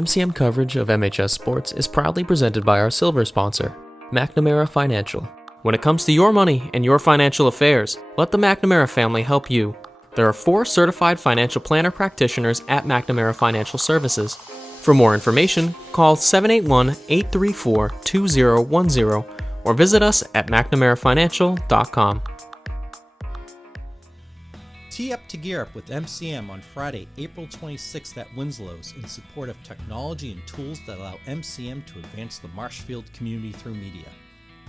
MCM coverage of MHS sports is proudly presented by our silver sponsor, McNamara Financial. When it comes to your money and your financial affairs, let the McNamara family help you. There are 4 certified financial planner practitioners at McNamara Financial Services. For more information, call 781-834-2010 or visit us at mcnamarafinancial.com. Tee up to gear up with MCM on Friday, April 26th at Winslow's in support of technology and tools that allow MCM to advance the Marshfield community through media.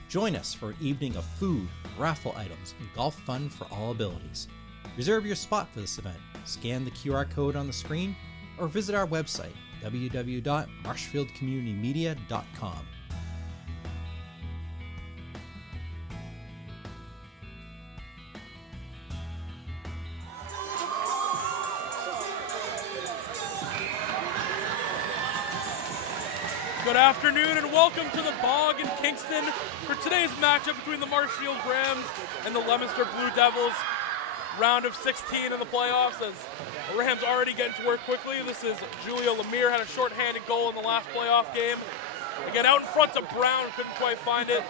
Join us for an evening of food, raffle items, and golf fun for all abilities. Reserve your spot for this event. Scan the QR code on the screen or visit our website, www.marshfieldcommunitymedia.com. Good afternoon and welcome to the Bog in Kingston for today's matchup between the Marshfield Rams and the Leominster Blue Devils. Round of 16 in the playoffs as the Rams already getting to work quickly. This is Julio Lemire, had a short-handed goal in the last playoff game. Again, out in front to Brown, couldn't quite find it.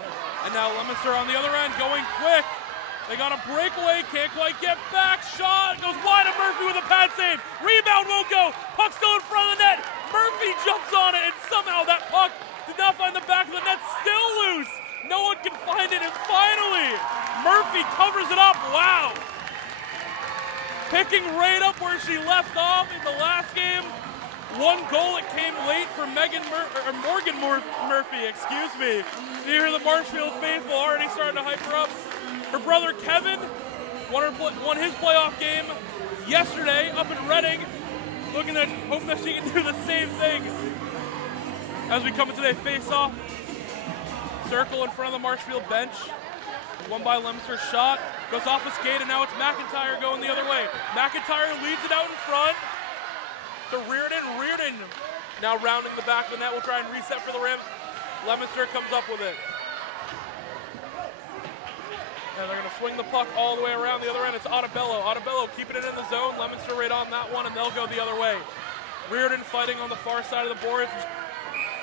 And now Leominster on the other end going quick. They got a breakaway, can't quite get back. Shot goes wide of Murphy with a pad save. Rebound won't go. Puck still in front of the net. Murphy jumps on it, and somehow that puck did not find the back of the net. Still loose. No one can find it, and finally, Murphy covers it up. Wow. Picking right up where she left off in the last game. One goal, it came late for Morgan Murphy, excuse me. You hear the Marshfield faithful already starting to hype her up. Her brother Kevin won his playoff game yesterday up in Reading, hoping that she can do the same thing. As we come into today, face-off, circle in front of the Marshfield bench. Won by Leominster, shot, goes off a skate, and now it's McIntyre going the other way. McIntyre leads it out in front to Reardon. Reardon now rounding the back of the net. We'll try and reset for the Rams. Leominster comes up with it. And they're going to swing the puck all the way around the other end. It's Ottobello. Ottobello keeping it in the zone. Leominster right on that one, and they'll go the other way. Reardon fighting on the far side of the boards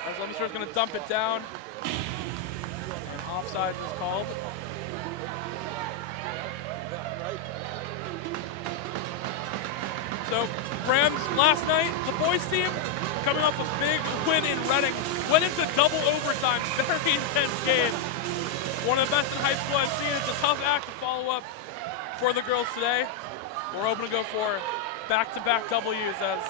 as Leominster's going to dump it down. And offside is called. So, Rams last night, the boys team, coming off a big win in Reading, went into double overtime. Very intense game. One of the best in high school I've seen. It's a tough act to follow up for the girls today. We're hoping to go for back-to-back W's as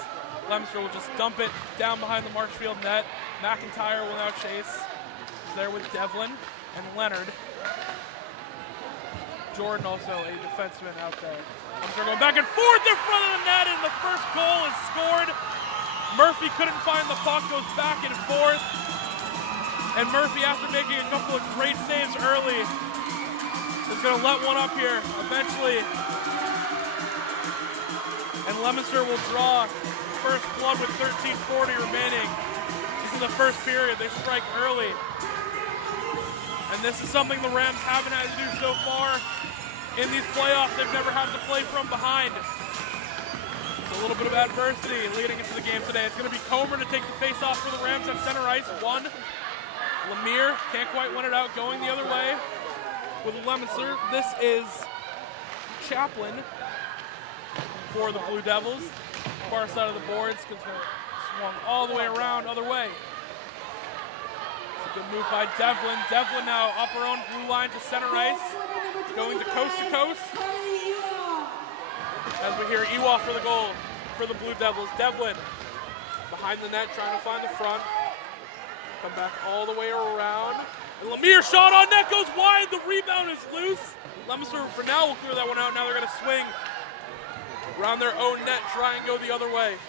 Leominster will just dump it down behind the Marshfield net. McIntyre will now chase. He's there with Devlin and Leonard. Jordan also a defenseman out there. Leominster going back and forth in front of the net, and the first goal is scored. Murphy couldn't find the puck, goes back and forth. And Murphy, after making a couple of great saves early, is going to let one up here eventually. And Leominster will draw first blood with 13:40 remaining. This is the first period. They strike early. And this is something the Rams haven't had to do so far. In these playoffs, they've never had to play from behind. It's a little bit of adversity leading into the game today. It's going to be Comer to take the face-off for the Rams at center ice. One. Lemire can't quite win it out, going the other way with Leominster. This is Chaplin for the Blue Devils. Far side of the boards, swung all the way around, other way. It's a good move by Devlin. Devlin now up her own blue line to center ice, going to coast, as we hear Ewald for the goal for the Blue Devils. Devlin behind the net, trying to find the front. Come back all the way around. And Lemire shot on net, goes wide. The rebound is loose. Leominster for now will clear that one out. Now they're going to swing around their own net, try and go the other way.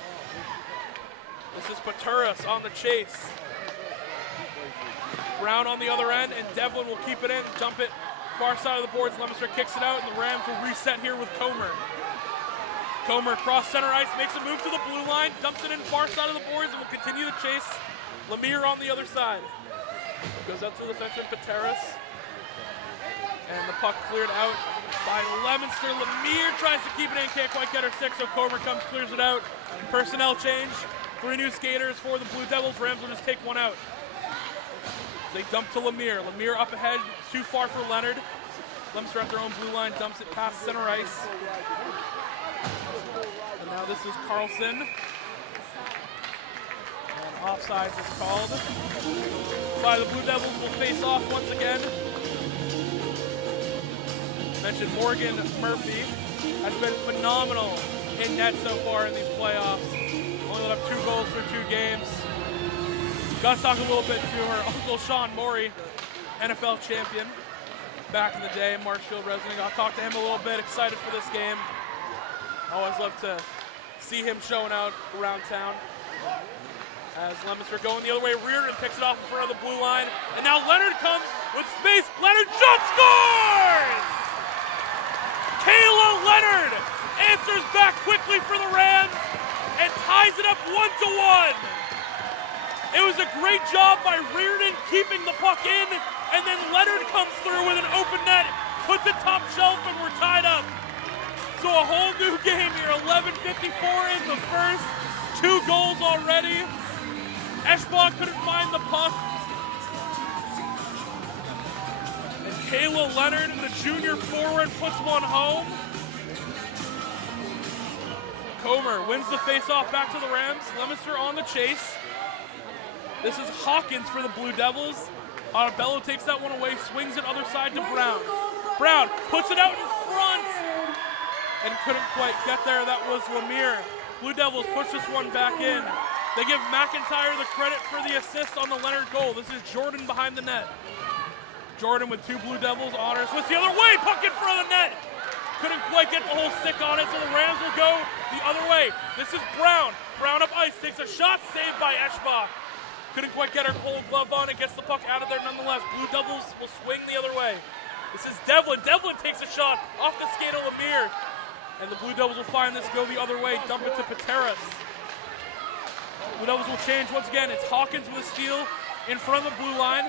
This is Paturas on the chase. Brown on the other end, and Devlin will keep it in, dump it far side of the boards. Leominster kicks it out, and the Rams will reset here with Comer. Comer across center ice, makes a move to the blue line, dumps it in far side of the boards, and will continue to chase. Lemire on the other side. Goes up to the defenseman, Paturas. And the puck cleared out by Leominster. Lemire tries to keep it in, can't quite get her stick, so Comer comes, clears it out. Personnel change. 3 new skaters for the Blue Devils. Rams will just take one out. They dump to Lemire. Lemire up ahead, too far for Leonard. Leominster at their own blue line, dumps it past center ice. And now this is Carlson. And offsides is called. By the Blue Devils will face off once again. Mentioned Morgan Murphy has been phenomenal in net so far in these playoffs. Only let up 2 goals for 2 games. Got to talk a little bit to her uncle Sean Morey, NFL champion back in the day, Marshfield resident. I'll talk to him a little bit, excited for this game. Always love to see him showing out around town. As Leominster going the other way, Reardon picks it off in front of the blue line. And now Leonard comes with space. Leonard shot scores! Kayla Leonard answers back quickly for the Rams and ties it up 1-1. It was a great job by Reardon keeping the puck in, and then Leonard comes through with an open net, puts it top shelf, and we're tied up. So a whole new game here, 11:54 in the first, 2 goals already. Eschbach couldn't find the puck. And Kayla Leonard, the junior forward, puts one home. Comer wins the faceoff back to the Rams. Leominster on the chase. This is Hawkins for the Blue Devils. Bello takes that one away, swings it other side to Brown. Brown puts it out in front and couldn't quite get there. That was Lemire. Blue Devils push this one back in. They give McIntyre the credit for the assist on the Leonard goal. This is Jordan behind the net. Jordan with 2 Blue Devils honors. Switch the other way, puck in front of the net. Couldn't quite get the whole stick on it, so the Rams will go the other way. This is Brown. Brown up ice, takes a shot, saved by Eschbach. Couldn't quite get her gold glove on and gets the puck out of there nonetheless. Blue Devils will swing the other way. This is Devlin. Devlin takes a shot off the skate of Lemire. And the Blue Devils will find this go the other way, dump it to Pateras. Blue Devils will change once again. It's Hawkins with a steal in front of the blue line.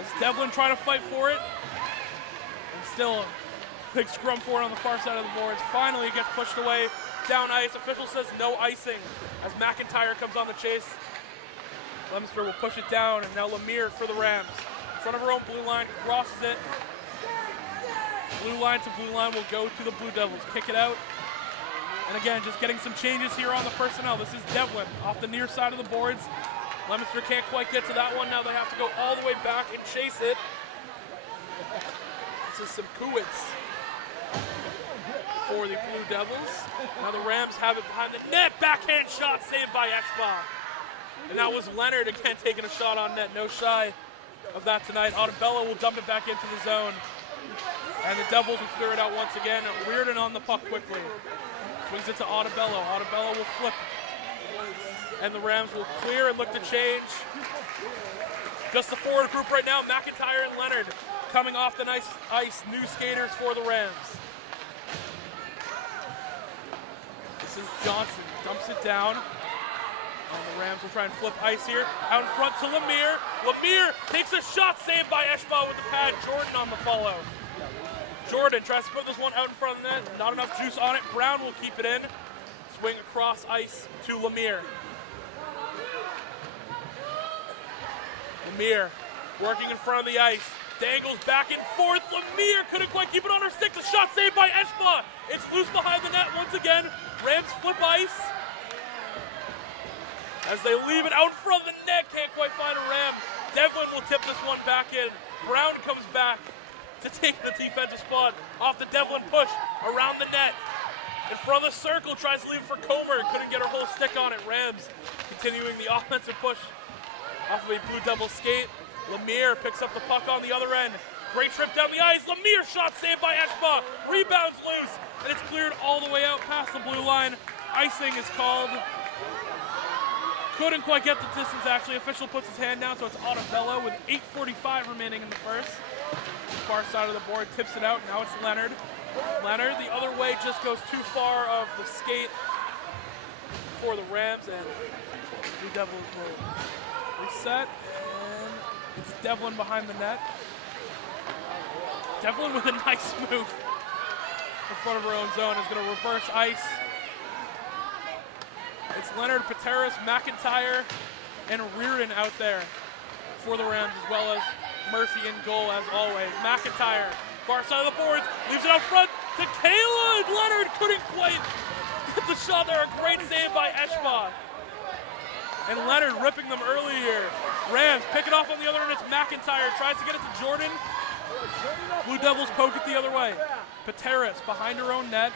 As Devlin trying to fight for it. And still a big scrum for it on the far side of the boards. Finally it gets pushed away down ice. Official says no icing as McIntyre comes on the chase. Leominster will push it down, and now Lemire for the Rams. In front of her own blue line, crosses it. Blue line to blue line will go to the Blue Devils. Kick it out. And again, just getting some changes here on the personnel. This is Devlin off the near side of the boards. Leominster can't quite get to that one. Now they have to go all the way back and chase it. This is Simkowitz for the Blue Devils. Now the Rams have it behind the net. Backhand shot saved by Eschbach. And that was Leonard again taking a shot on net. No shy of that tonight. Otabella will dump it back into the zone. And the Devils will clear it out once again. Reardon on the puck quickly. Swings it to Otabella. Otabella will flip. And the Rams will clear and look to change. Just the forward group right now. McIntyre and Leonard coming off the nice ice. New skaters for the Rams. This is Johnson. Dumps it down. And the Rams will try and flip ice here. Out in front to Lemire. Lemire takes a shot saved by Eschbach with the pad. Jordan on the follow. Jordan tries to put this one out in front of the net. Not enough juice on it. Brown will keep it in. Swing across ice to Lemire. Lemire working in front of the ice. Dangles back and forth. Lemire couldn't quite keep it on her stick. The shot saved by Eschbach. It's loose behind the net once again. Rams flip ice. As they leave it out in front of the net, can't quite find a Ram. Devlin will tip this one back in. Brown comes back to take the defensive spot off the Devlin push around the net. In front of the circle, tries to leave for Comer. Couldn't get her whole stick on it. Rams continuing the offensive push off of a Blue Devil skate. Lemire picks up the puck on the other end. Great trip down the ice. Lemire shot saved by Eschbach. Rebounds loose, and it's cleared all the way out past the blue line. Icing is called. Couldn't quite get the distance, actually. Official puts his hand down, so it's Otabella with 8:45 remaining in the first. Far side of the board, tips it out. Now it's Leonard. Leonard, the other way, just goes too far of the skate for the Rams, and the Devils will reset. And it's Devlin behind the net. Devlin with a nice move in front of her own zone is going to reverse ice. It's Leonard, Pateras, McIntyre, and Reardon out there for the Rams, as well as Murphy in goal as always. McIntyre, far side of the boards, leaves it out front to Kayla. Leonard couldn't quite get the shot there. A great save by Eshba. And Leonard ripping them early here. Rams pick it off on the other end. It's McIntyre, tries to get it to Jordan. Blue Devils poke it the other way. Pateras behind her own net.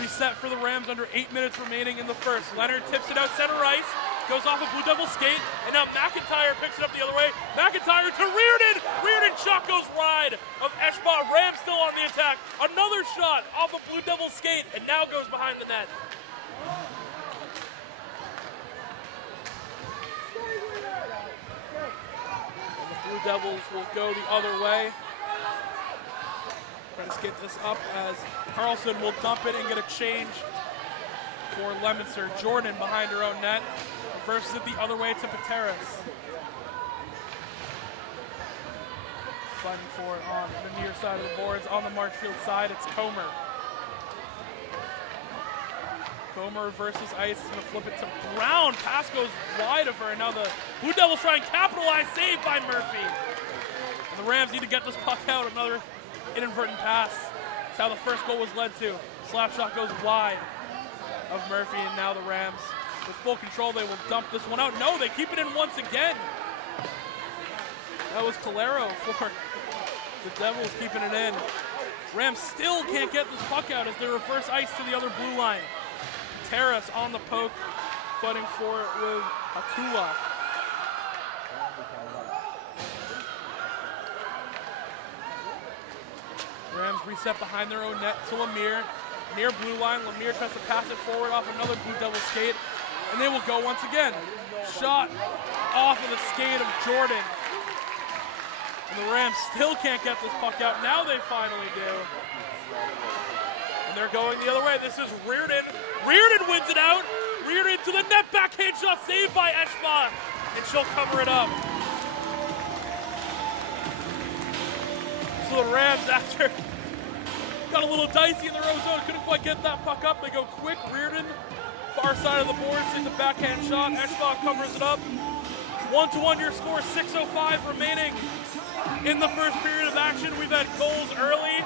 Reset for the Rams under 8 minutes remaining in the first. Leonard tips it out center ice. Goes off a Blue Devil skate. And now McIntyre picks it up the other way. McIntyre to Reardon. Reardon shot goes wide of Eshba. Rams still on the attack. Another shot off a Blue Devil skate. And now goes behind the net. And the Blue Devils will go the other way. Try to skate this up as Carlson will dump it and get a change for Leominster. Jordan behind her own net. Reverses it the other way to Pateras. Fighting for it on the near side of the boards. On the Marchfield side, it's Comer. Comer reverses ice. He's going to flip it to Brown. Pass goes wide of her. And now the Blue Devils try and capitalize. Saved by Murphy. And the Rams need to get this puck out. Another inadvertent pass. That's how the first goal was led to. Slap shot goes wide of Murphy, and now the Rams, with full control, they will dump this one out. No, they keep it in once again. That was Calero for the Devils keeping it in. Rams still can't get this puck out as they reverse ice to the other blue line. Terrace on the poke, fighting for it with Atula. Rams reset behind their own net to Lemire. Near blue line, Lemire tries to pass it forward off another Blue Devil skate, and they will go once again. Shot off of the skate of Jordan. And the Rams still can't get this puck out. Now they finally do. And they're going the other way. This is Reardon. Reardon wins it out. Reardon to the net, backhand shot saved by Eshba, and she'll cover it up. So the Rams, after got a little dicey in the row zone, couldn't quite get that puck up. They go quick. Reardon, far side of the board, sees the backhand shot. Eshba covers it up. 1-1 your score, 6:05 remaining in the first period of action. We've had goals early.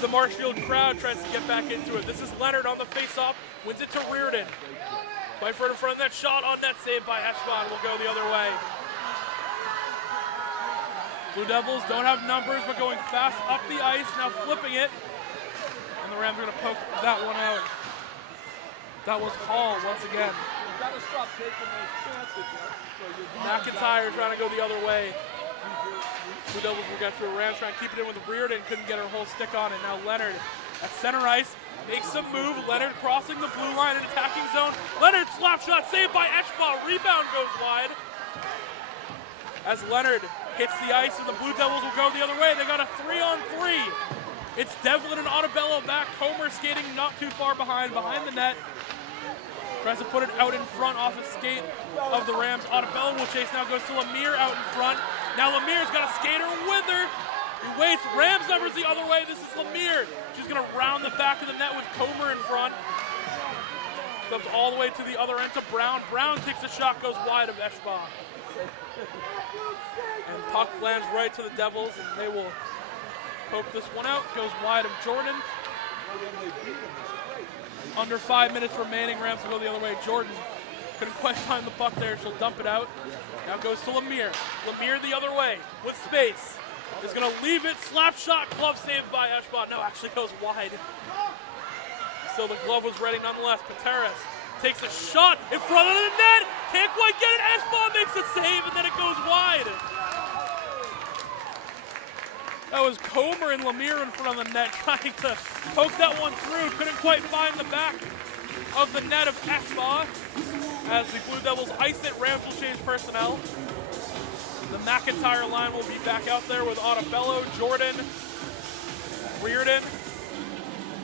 The Marshfield crowd tries to get back into it. This is Leonard on the face-off, wins it to Reardon. By in front of that shot on net, saved by Eshba, and will go the other way. Blue Devils don't have numbers, but going fast up the ice, now flipping it. And the Rams are going to poke that one out. That was Hall once again. You've got to stop taking those chances. McIntyre trying to go the other way. Blue Devils will get through. Rams trying to keep it in with Reardon, couldn't get her whole stick on it. Now Leonard at center ice makes a move. Leonard crossing the blue line in attacking zone. Leonard slap shot saved by Eshba. Rebound goes wide. As Leonard hits the ice, and the Blue Devils will go the other way. They got a 3-on-3. It's Devlin and Ottobello back. Comer skating not too far behind the net. Tries to put it out in front off a skate of the Rams. Ottobello will chase now, goes to Lemire out in front. Now Lemire's got a skater with her. He waits. Rams numbers the other way. This is Lemire. She's going to round the back of the net with Comer in front. Comes all the way to the other end to Brown. Brown takes a shot, goes wide of Eshba. And puck lands right to the Devils, and they will poke this one out. Goes wide of Jordan. Under 5 minutes remaining. Rams will go the other way. Jordan couldn't quite find the puck there. She'll dump it out. Now goes to Lemire. Lemire the other way with space. Is going to leave it. Slap shot. Glove saved by Eshba. No, actually goes wide. So the glove was ready nonetheless. Pateras takes a shot in front of the net. Can't quite get it. Eshba makes a save, and then it goes wide. That was Comer and Lemire in front of the net trying to poke that one through. Couldn't quite find the back of the net of Eshba. As the Blue Devils ice it, Rams will change personnel. The McIntyre line will be back out there with Ottobello, Jordan, Reardon,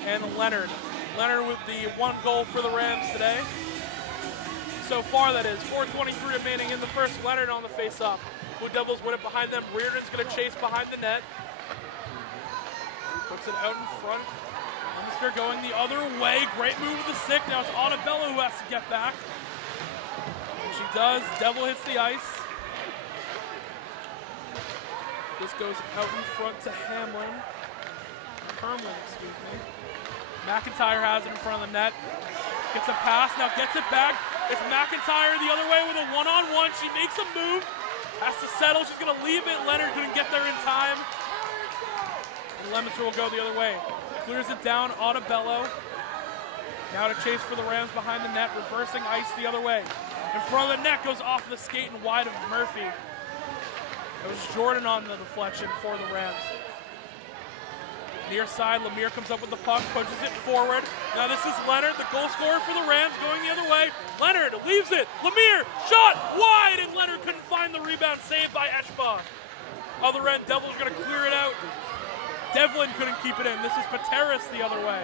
and Leonard. Leonard with the one goal for the Rams today. So far, that is. 4:23 remaining in the first. Leonard on the face-off. Blue Devils win it behind them. Reardon's going to chase behind the net. Puts it out in front on the Leominster going the other way. Great move with the stick. Now it's Ottobello who has to get back. And she does. Devil hits the ice. This goes out in front to Hermlin, excuse me. McIntyre has it in front of the net. Gets a pass, now gets it back. It's McIntyre the other way with a one-on-one. She makes a move, has to settle. She's gonna leave it. Leonard couldn't get there in time. And Leominster will go the other way. Clears it down, Ottobello. Now to chase for the Rams behind the net, reversing ice the other way. In front of the net, goes off the skate and wide of Murphy. It was Jordan on the deflection for the Rams. Near side, Lemire comes up with the puck, pushes it forward. Now this is Leonard, the goal scorer for the Rams, going the other way. Leonard leaves it. Lemire, shot wide, and Leonard couldn't find the rebound, saved by Eschba. Other end, Devils going to clear it out. Devlin couldn't keep it in. This is Pateras the other way.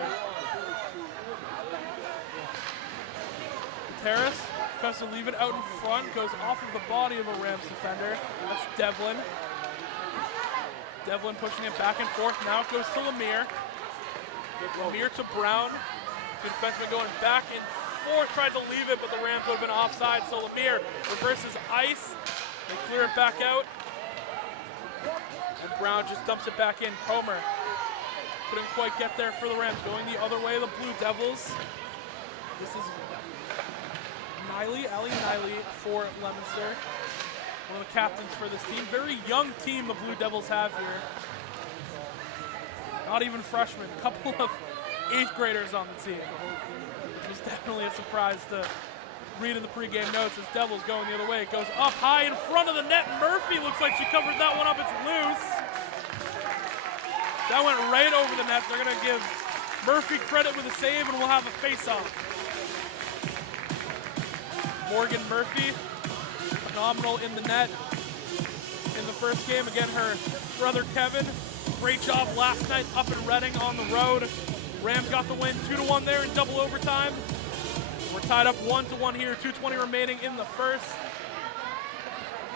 Pateras tries to leave it out in front, goes off of the body of a Rams defender. That's Devlin. Devlin pushing it back and forth. Now it goes to Lemire. Lemire to Brown. The defenseman going back and forth, tried to leave it, but the Rams would have been offside. So Lemire reverses ice. They clear it back out. And Brown just dumps it back in. Comer couldn't quite get there for the Rams. Going the other way, the Blue Devils. This is Ali Niley for Leominster. One of the captains for this team. Very young team the Blue Devils have here. Not even freshmen. A couple of 8th graders on the team. Which was definitely a surprise to read in the pregame notes as Devils going the other way. It goes up high in front of the net. Murphy looks like she covered that one up. It's loose. That went right over the net. They're going to give Murphy credit with a save, and we'll have a face-off. Morgan Murphy, phenomenal in the net in the first game. Again, her brother Kevin, great job last night up in Reading on the road. Rams got the win 2-1 there in double overtime. We're tied up 1-1 here, 2:20 remaining in the first.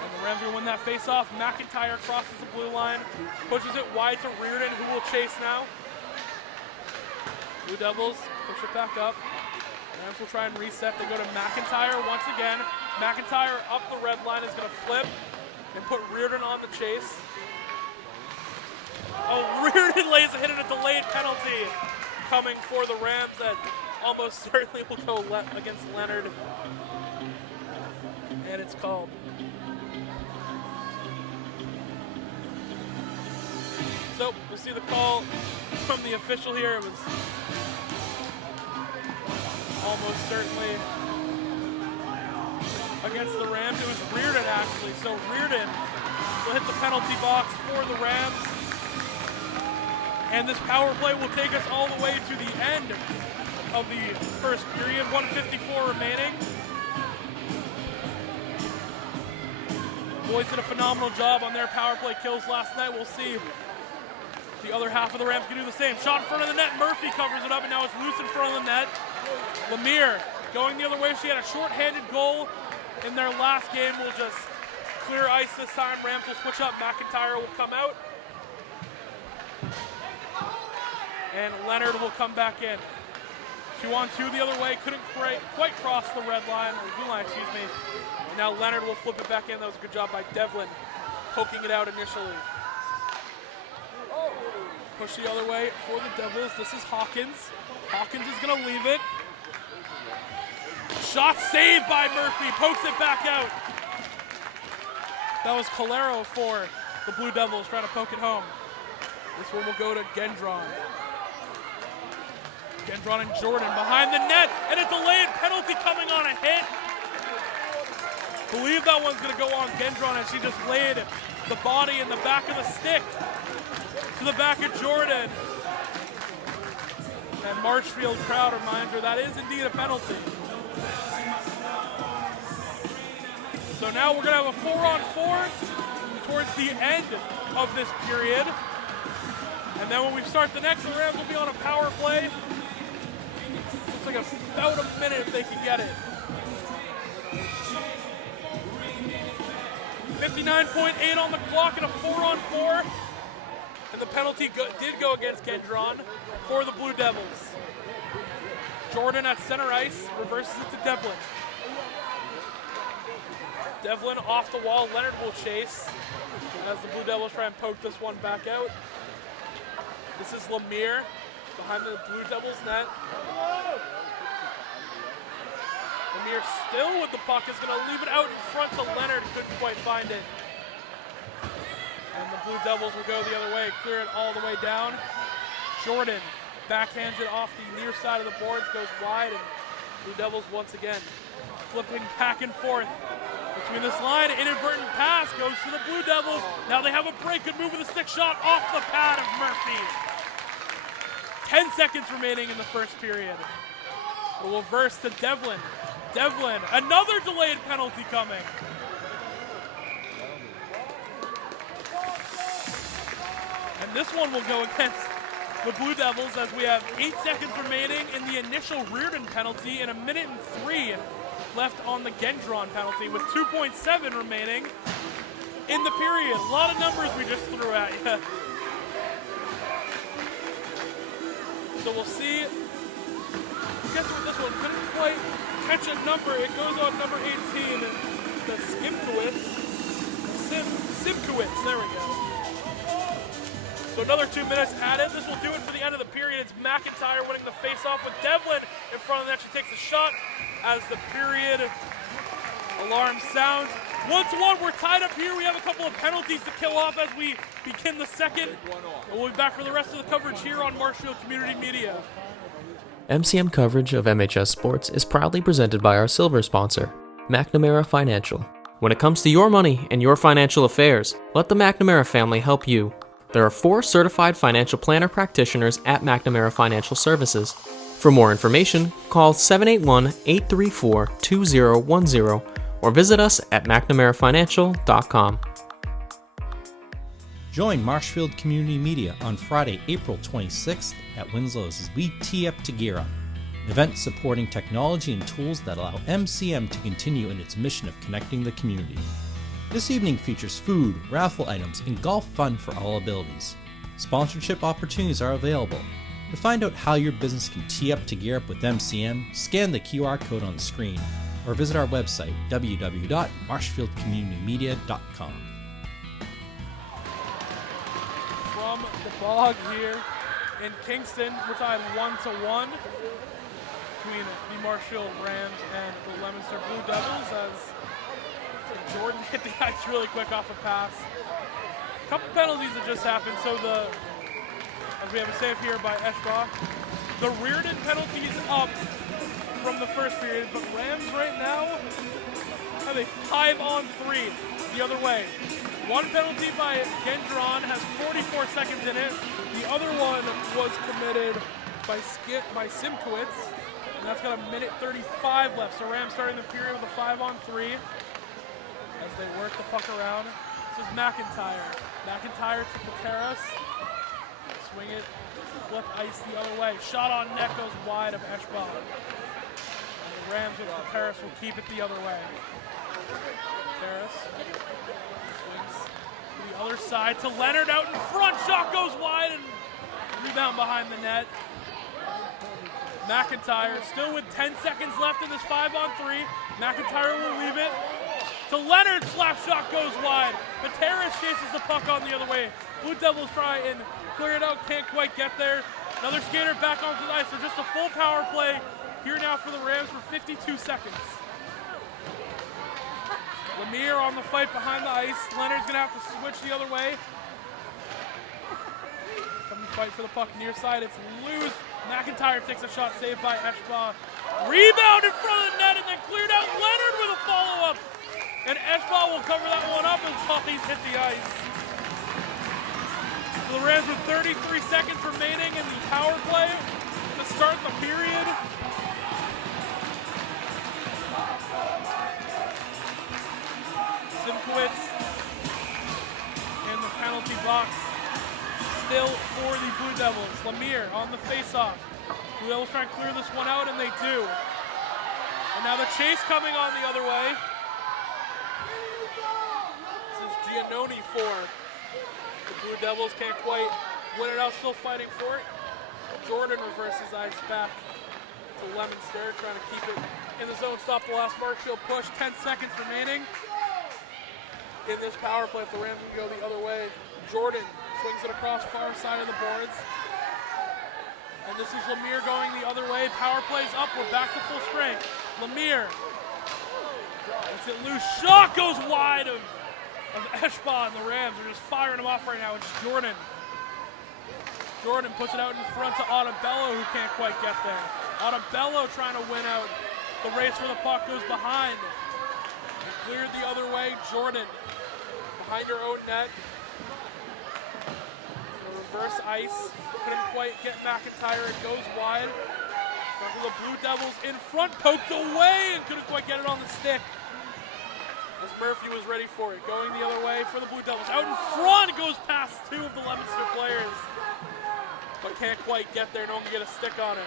And the Rams will win that face-off. McIntyre crosses the blue line, pushes it wide to Reardon, who will chase now. Blue Devils push it back up. Rams will try and reset. They go to McIntyre once again. McIntyre up the red line is going to flip and put Reardon on the chase. Oh, Reardon lays a hit and a delayed penalty coming for the Rams that almost certainly will go against Leonard. And it's called. So we'll see the call from the official here. It was almost certainly against the Rams. It was Reardon, actually. So Reardon will hit the penalty box for the Rams. And this power play will take us all the way to the end of the first period. 1:54 remaining. Boys did a phenomenal job on their power play kills last night. We'll see the other half of the Rams can do the same. Shot in front of the net. Murphy covers it up, and now it's loose in front of the net. Lemire going the other way. She had a short-handed goal in their last game. We'll just clear ice this time. Rams will switch up. McIntyre will come out. And Leonard will come back in. 2-on-2 the other way. Couldn't quite cross the red line, or blue line, excuse me. And now Leonard will flip it back in. That was a good job by Devlin, poking it out initially. Push the other way for the Devils. This is Hawkins. Hawkins is going to leave it. Shot saved by Murphy. Pokes it back out. That was Calero for the Blue Devils trying to poke it home. This one will go to Gendron. Gendron and Jordan behind the net. And a delayed penalty coming on a hit. Believe that one's going to go on Gendron as she just laid the body in the back of the stick to the back of Jordan. And Marshfield crowd reminds her that is indeed a penalty. So now we're going to have a 4-on-4 towards the end of this period. And then when we start the next, the Rams will be on a power play. Looks like about a minute if they can get it. 59.8 on the clock and a 4-on-4. And the penalty did go against Gendron. for the Blue Devils. Jordan at center ice, reverses it to Devlin. Devlin off the wall, Leonard will chase as the Blue Devils try and poke this one back out. This is Lemire behind the Blue Devils net. Lemire still with the puck, is going to leave it out in front to Leonard, couldn't quite find it. And the Blue Devils will go the other way, clear it all the way down. Jordan backhands it off the near side of the boards, goes wide, and Blue Devils once again flipping back and forth between this line. Inadvertent pass goes to the Blue Devils. Now they have a break. Good move with a stick shot off the pad of Murphy. 10 seconds remaining in the first period. It will reverse to Devlin. Devlin, another delayed penalty coming. And this one will go against the Blue Devils as we have 8 seconds remaining in the initial Reardon penalty and 1 minute and 3 left on the Gendron penalty with 2.7 remaining in the period. A lot of numbers we just threw at you. So we'll see. Guess what, this one couldn't quite catch a number. It goes on number 18, the Simkowitz, there we go. So another 2 minutes added. This will do it for the end of the period. It's McIntyre winning the face-off with Devlin in front of the net. She takes a shot as the period alarm sounds. 1-1, we're tied up here. We have a couple of penalties to kill off as we begin the second. And we'll be back for the rest of the coverage here on Marshfield Community Media. MCM coverage of MHS Sports is proudly presented by our silver sponsor, McNamara Financial. When it comes to your money and your financial affairs, let the McNamara family help you. There are 4 certified financial planner practitioners at McNamara Financial Services. For more information, call 781-834-2010 or visit us at mcnamarafinancial.com. Join Marshfield Community Media on Friday, April 26th at Winslow's as we tee up to gear up, an event supporting technology and tools that allow MCM to continue in its mission of connecting the community. This evening features food, raffle items, and golf fun for all abilities. Sponsorship opportunities are available. To find out how your business can tee up to gear up with MCM, scan the QR code on the screen or visit our website, www.marshfieldcommunitymedia.com. From the bog here in Kingston, we're tied 1-1 between the Marshfield Rams and the Leominster Blue Devils as Jordan hit the ice really quick off a pass. A couple penalties that just happened. So as we have a save here by Eschbach, the Reardon penalty is up from the first period, but Rams right now have a 5-on-3 the other way. One penalty by Gendron has 44 seconds in it. The other one was committed by Simkowitz, and that's got 1 minute 35 left. So Rams starting the period with a 5-on-3 as they work the puck around. This is McIntyre. McIntyre to Pateras. Swing it, flip ice the other way. Shot on net goes wide of Eschbach. And the Rams with Pateras will keep it the other way. Pateras swings to the other side to Leonard out in front. Shot goes wide and rebound behind the net. McIntyre still with 10 seconds left in this 5-on-3. McIntyre will leave it to Leonard. Slap shot goes wide. Pateras chases the puck on the other way. Blue Devils try and clear it out, can't quite get there. Another skater back onto the ice. So just a full power play here now for the Rams for 52 seconds. Lemire on the fight behind the ice. Leonard's gonna have to switch the other way. Come fight for the puck near side. It's loose. McIntyre takes a shot saved by Eschbach. Rebound in front of the net and then cleared out. Leonard with a follow-up. And Eschbach will cover that one up as Puppies hit the ice. So the Rams with 33 seconds remaining in the power play to start the period. Simkowitz in the penalty box. Still for the Blue Devils. Lemire on the face-off. Blue Devils try and clear this one out, and they do. And now the chase coming on the other way. This is Giannoni for the Blue Devils. Can't quite win it out, still fighting for it. Jordan reverses ice back to Leominster, trying to keep it in the zone, stop the last Marshfield push. 10 seconds remaining in this power play. If the Rams can go the other way, Jordan swings it across far side of the boards. And this is Lemire going the other way. Power plays up, we're back to full strength. Lemire gets it loose. Shot goes wide of Eshba, and the Rams are just firing him off right now. It's Jordan. Jordan puts it out in front to Otabello, who can't quite get there. Otabello trying to win out. The race for the puck goes behind. Cleared the other way. Jordan behind her own net. Reverse ice. Couldn't quite get McIntyre. It goes wide. Down to the Blue Devils in front. Poked away and couldn't quite get it on the stick. As Murphy was ready for it. Going the other way for the Blue Devils. Out in front. Goes past two of the Leominster players. But can't quite get there. No one can get a stick on it.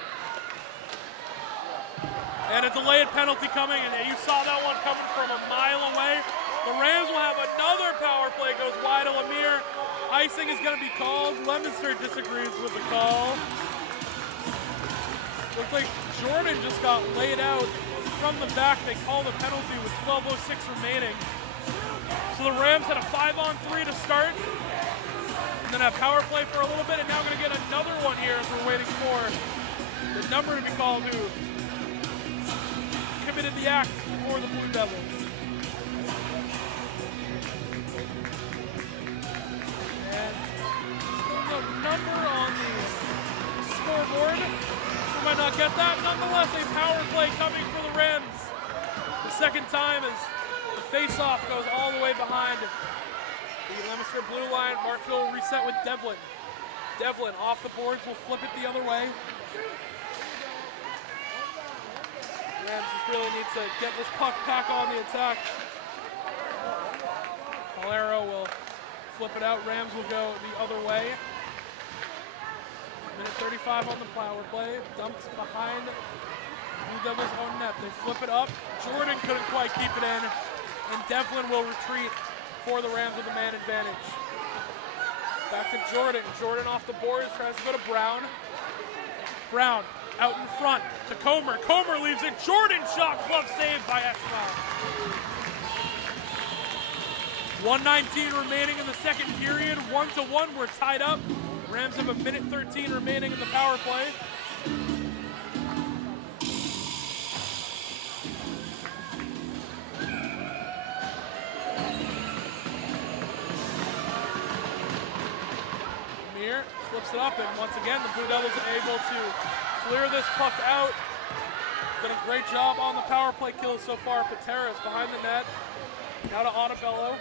And a delayed penalty coming, and you saw that one coming from a mile away. The Rams will have another power play. Goes wide of Lemire. Icing is going to be called. Leominster disagrees with the call. Looks like Jordan just got laid out from the back. They call the penalty with 12:06 remaining. So the Rams had a 5-on-3 to start. And then a power play for a little bit, and now we're going to get another one here as we're waiting for the number to be called who committed the act for the Blue Devils. And still no number on the scoreboard. We might not get that. Nonetheless, a power play coming for the Rams. The second time as the face-off goes all the way behind the Leominster blue line. Marshfield will reset with Devlin. Devlin off the boards, will flip it the other way. Rams just really need to get this puck back on the attack. Valero will flip it out. Rams will go the other way. Minute 35 on the power play. Dumped behind Blue Devils' own net. They flip it up. Jordan couldn't quite keep it in. And Devlin will retreat for the Rams with a man advantage. Back to Jordan. Jordan off the boards, tries to go to Brown. Brown out in front to Comer. Comer leaves it. Jordan shot, glove saved by Eshba. 1:19 remaining in the second period. 1-1, we're tied up. Rams have a minute 13 remaining in the power play. Flips it up, and once again, the Blue Devils are able to clear this puck out. Done a great job on the power play kills so far. Pateras behind the net. Now to Otabello.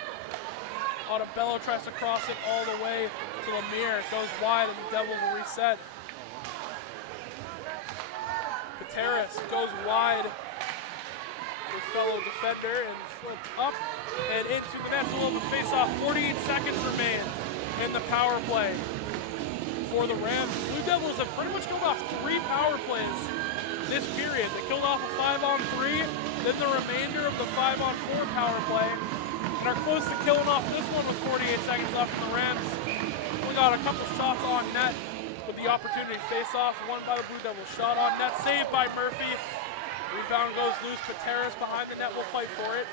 Otabello tries to cross it all the way to Lemire. It goes wide, and the Devils will reset. Pateras goes wide. His fellow defender and flipped up and into the net. It's a little bit face-off. 48 seconds remain in the power play for the Rams. Blue Devils have pretty much killed off 3 power plays this period. They killed off a 5-on-3, then the remainder of the 5-on-4 power play, and are close to killing off this one with 48 seconds left. And the Rams only got a couple shots on net with the opportunity to face off. Won by the Blue Devils. Shot on net, saved by Murphy. Rebound goes loose. Pateras behind the net will fight for it.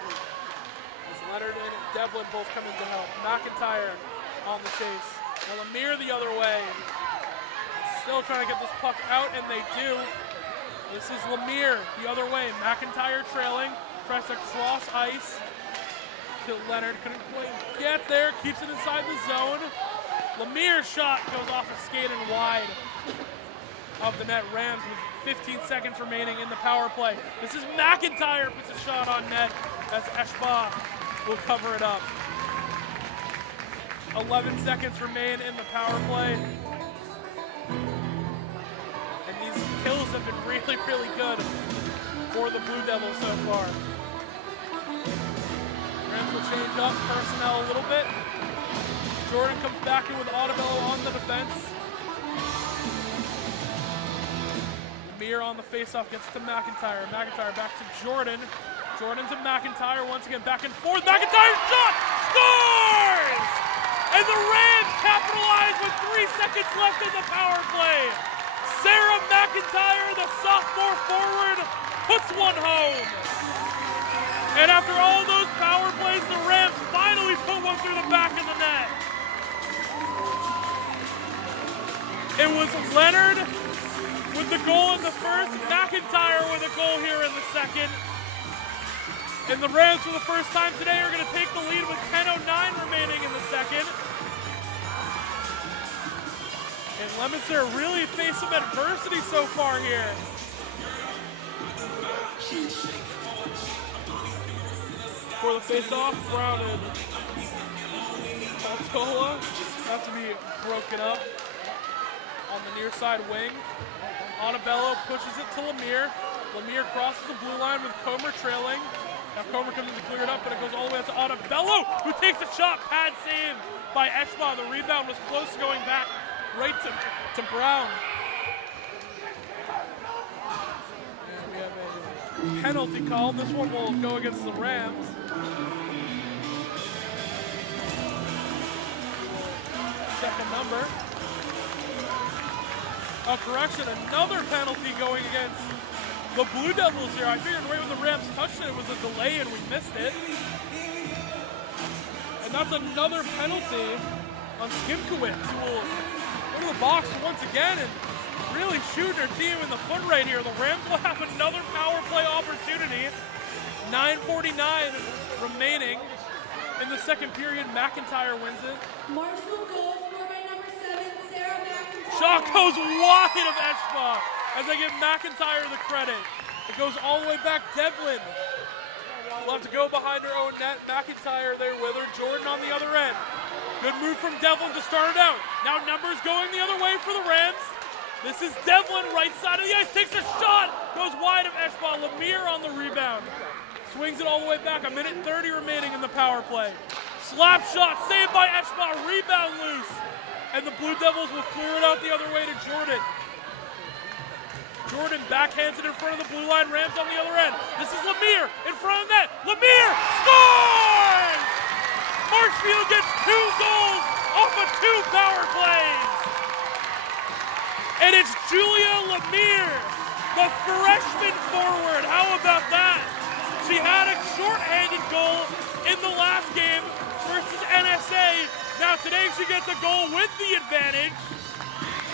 As Leonard and Devlin both come in to help. McIntyre on the chase. And Lemire the other way. Still trying to get this puck out, and they do. This is Lemire the other way. McIntyre trailing. Tries to cross ice to Leonard. Couldn't quite get there. Keeps it inside the zone. Lemire's shot goes off a skate and wide of the net. Rams with 15 seconds remaining in the power play. This is McIntyre puts a shot on net as Eshba will cover it up. 11 seconds remain in the power play. And these kills have been really, really good for the Blue Devils so far. Rams will change up personnel a little bit. Jordan comes back in with Otabello on the defense. Lemire on the faceoff gets to McIntyre. McIntyre back to Jordan. Jordan to McIntyre once again, back and forth. McIntyre shot! Scores! And the Rams capitalize with 3 seconds left in the power play. Sarah McIntyre, the sophomore forward, puts one home. And after all those power plays, the Rams finally put one through the back of the net. It was Leonard with the goal in the first, McIntyre with a goal here in the second. And the Rams, for the first time today, are going to take the lead with 10:09 remaining in the second. And Leominster really faced some adversity so far here. For the face-off, Brown and Baltola have to be broken up on the near side wing. Ottobello pushes it to Lemire. Lemire crosses the blue line with Comer trailing. Now Comer comes in to clear it up, but it goes all the way up to Ottobello, who takes a shot. Pad save by Eschba. The rebound was close to going back right to Brown. And we have a penalty call. This one will go against the Rams. Second number. A correction, another penalty going against the Blue Devils here. I figured right when the Rams touched it, it was a delay and we missed it. And that's another penalty on Skimkowitz, who will go to the box once again and really shoot their team in the foot right here. The Rams will have another power play opportunity. 9:49 remaining in the second period. McIntyre wins it. Marshall goal scored by number 7, Sarah McIntyre. Shot goes wide of Eschba as they give McIntyre the credit. It goes all the way back. Devlin will have to go behind her own net. McIntyre there with her. Jordan on the other end. Good move from Devlin to start it out. Now numbers going the other way for the Rams. This is Devlin, right side of the ice, takes a shot, goes wide of Eschba. Lemire on the rebound. Swings it all the way back, 1:30 remaining in the power play. Slap shot, saved by Eschba, rebound loose. And the Blue Devils will clear it out the other way to Jordan. Jordan backhands it in front of the blue line, Rams on the other end. This is Lemire in front of the net. Lemire scores! Marshfield gets 2 goals off of 2 power plays. And it's Julia Lemire, the freshman forward. How about that? She had a short-handed goal in the last game versus NSA. Now today she gets a goal with the advantage.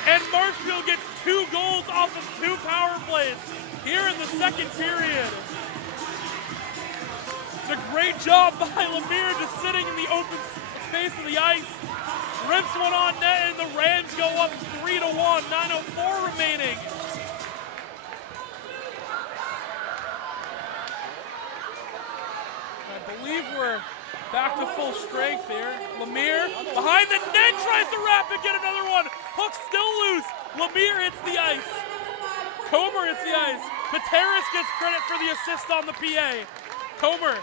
And Marshfield gets 2 goals off of 2 power plays here in the second period. It's a great job by Lemire just sitting in the open space of the ice. Rips one on net and the Rams go up 3-1, 9:04 remaining. I believe we're back to full strength here. Lemire behind the net, tries to wrap it, get another one. Puck still loose. Lemire hits the ice. Comer hits the ice. Pateris gets credit for the assist on the PA. Comer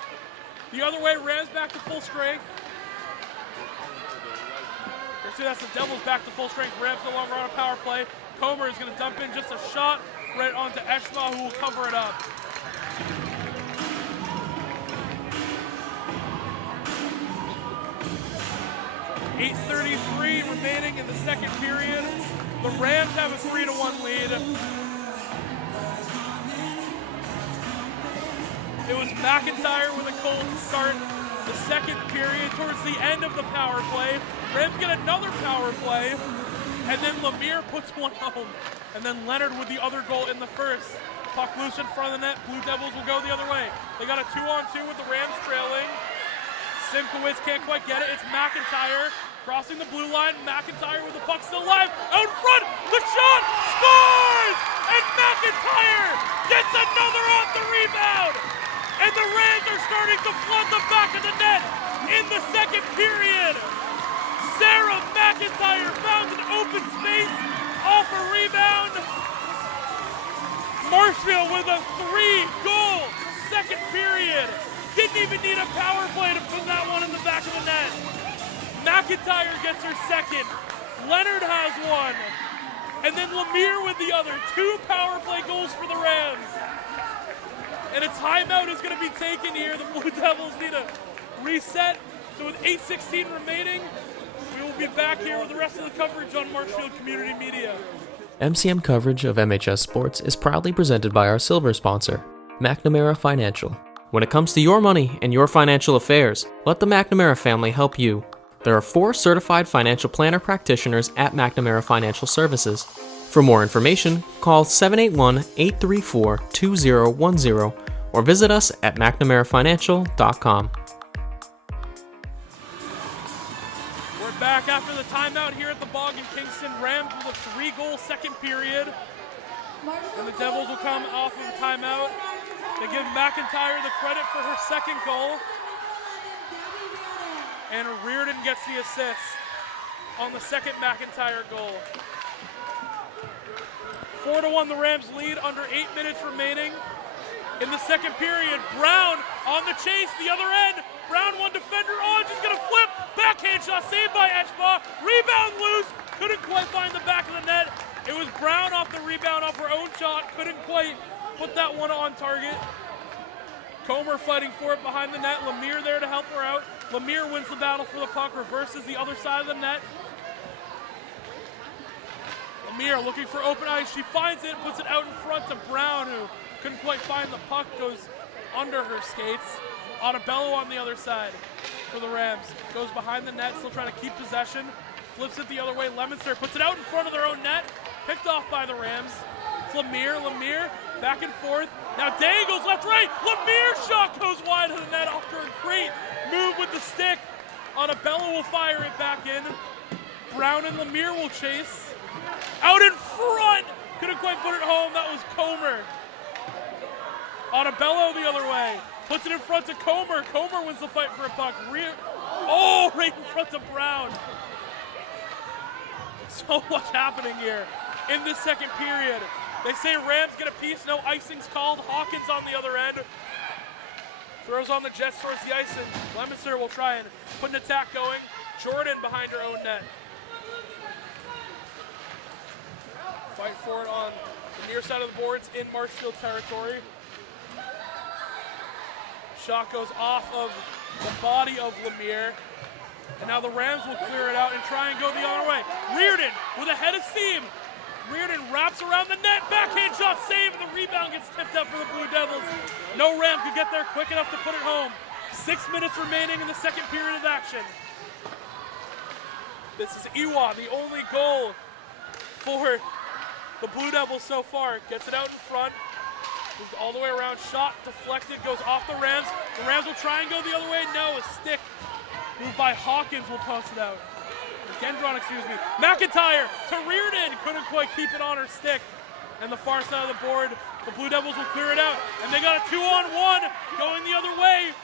the other way, Rams back to full strength. See, that's the Devils back to full strength. Rams no longer on a power play. Comer is going to dump in just a shot right onto Eschba, who will cover it up. .8:33 remaining in the second period. The Rams have a 3-1 lead. It was McIntyre with a goal to start the second period. Towards the end of the power play, Rams get another power play, and then Lemire puts one home. And then Leonard with the other goal in the first. Puck loose in front of the net. Blue Devils will go the other way. They got a 2-on-2 with the Rams trailing. Simkowitz can't quite get it. It's McIntyre crossing the blue line. McIntyre with the puck still alive. Out in front. The shot scores! And McIntyre gets another on the rebound. And the Rams are starting to flood the back of the net in the second period. Sarah McIntyre found an open space off a rebound. Marshfield with a 3-goal second period. Didn't even need a power play to put that one in the back of the net. McIntyre gets her second. Leonard has one. And then Lemire with the other. 2 power play goals for the Rams. And a timeout is going to be taken here. The Blue Devils need a reset. So with 8:16 remaining, we will be back here with the rest of the coverage on Marshfield Community Media. MCM coverage of MHS sports is proudly presented by our silver sponsor, McNamara Financial. When it comes to your money and your financial affairs, let the McNamara family help you. There are 4 certified financial planner practitioners at McNamara Financial Services. For more information, call 781-834-2010 or visit us at mcnamarafinancial.com. We're back after the timeout here at the Bog in Kingston. Rams with a 3-goal second period. And the Devils will come off of the timeout. They give McIntyre the credit for her second goal. And Reardon gets the assist on the second McIntyre goal. 4-1 the Rams lead under 8 minutes remaining. In the second period, Brown on the chase, the other end. Brown one defender on, just gonna flip. Backhand shot saved by Eschbach. Rebound loose, couldn't quite find the back of the net. It was Brown off the rebound off her own shot, couldn't quite put that one on target. Comer fighting for it behind the net. Lemire there to help her out. Lemire wins the battle for the puck, reverses the other side of the net. Lemire looking for open ice. She finds it, puts it out in front to Brown, who couldn't quite find the puck, goes under her skates. Ottobello on the other side for the Rams. Goes behind the net, still trying to keep possession. Flips it the other way. Leominster puts it out in front of their own net. Picked off by the Rams. It's Lemire, back and forth. Now Day goes left, right. Lemire shot goes wide of the net after a great move with the stick. Ottobello will fire it back in. Brown and Lemire will chase. Out in front! Couldn't quite put it home. That was Comer. Ottobello the other way. Puts it in front to Comer. Comer wins the fight for a puck. Right in front of Brown. So much happening here in this second period. They say Rams get a piece. No icing's called. Hawkins on the other end. Throws on the Jets towards the ice, and Leominster will try and put an attack going. Jordan behind her own net. Fight for it on the near side of the boards in Marshfield territory. Shot goes off of the body of Lemire. And now the Rams will clear it out and try and go the other way. Reardon with a head of steam. Reardon wraps around the net. Backhand shot save, and the rebound gets tipped up for the Blue Devils. No Ram could get there quick enough to put it home. 6 minutes remaining in the second period of action. This is Iwa, the only goal for the Blue Devils so far. Gets it out in front. Moved all the way around. Shot deflected. Goes off the Rams. The Rams will try and go the other way. No, a stick moved by Hawkins will post it out. Gendron, excuse me. McIntyre to Reardon. Couldn't quite keep it on her stick. And the far side of the board, the Blue Devils will clear it out. And they got a 2-on-1 going the other way.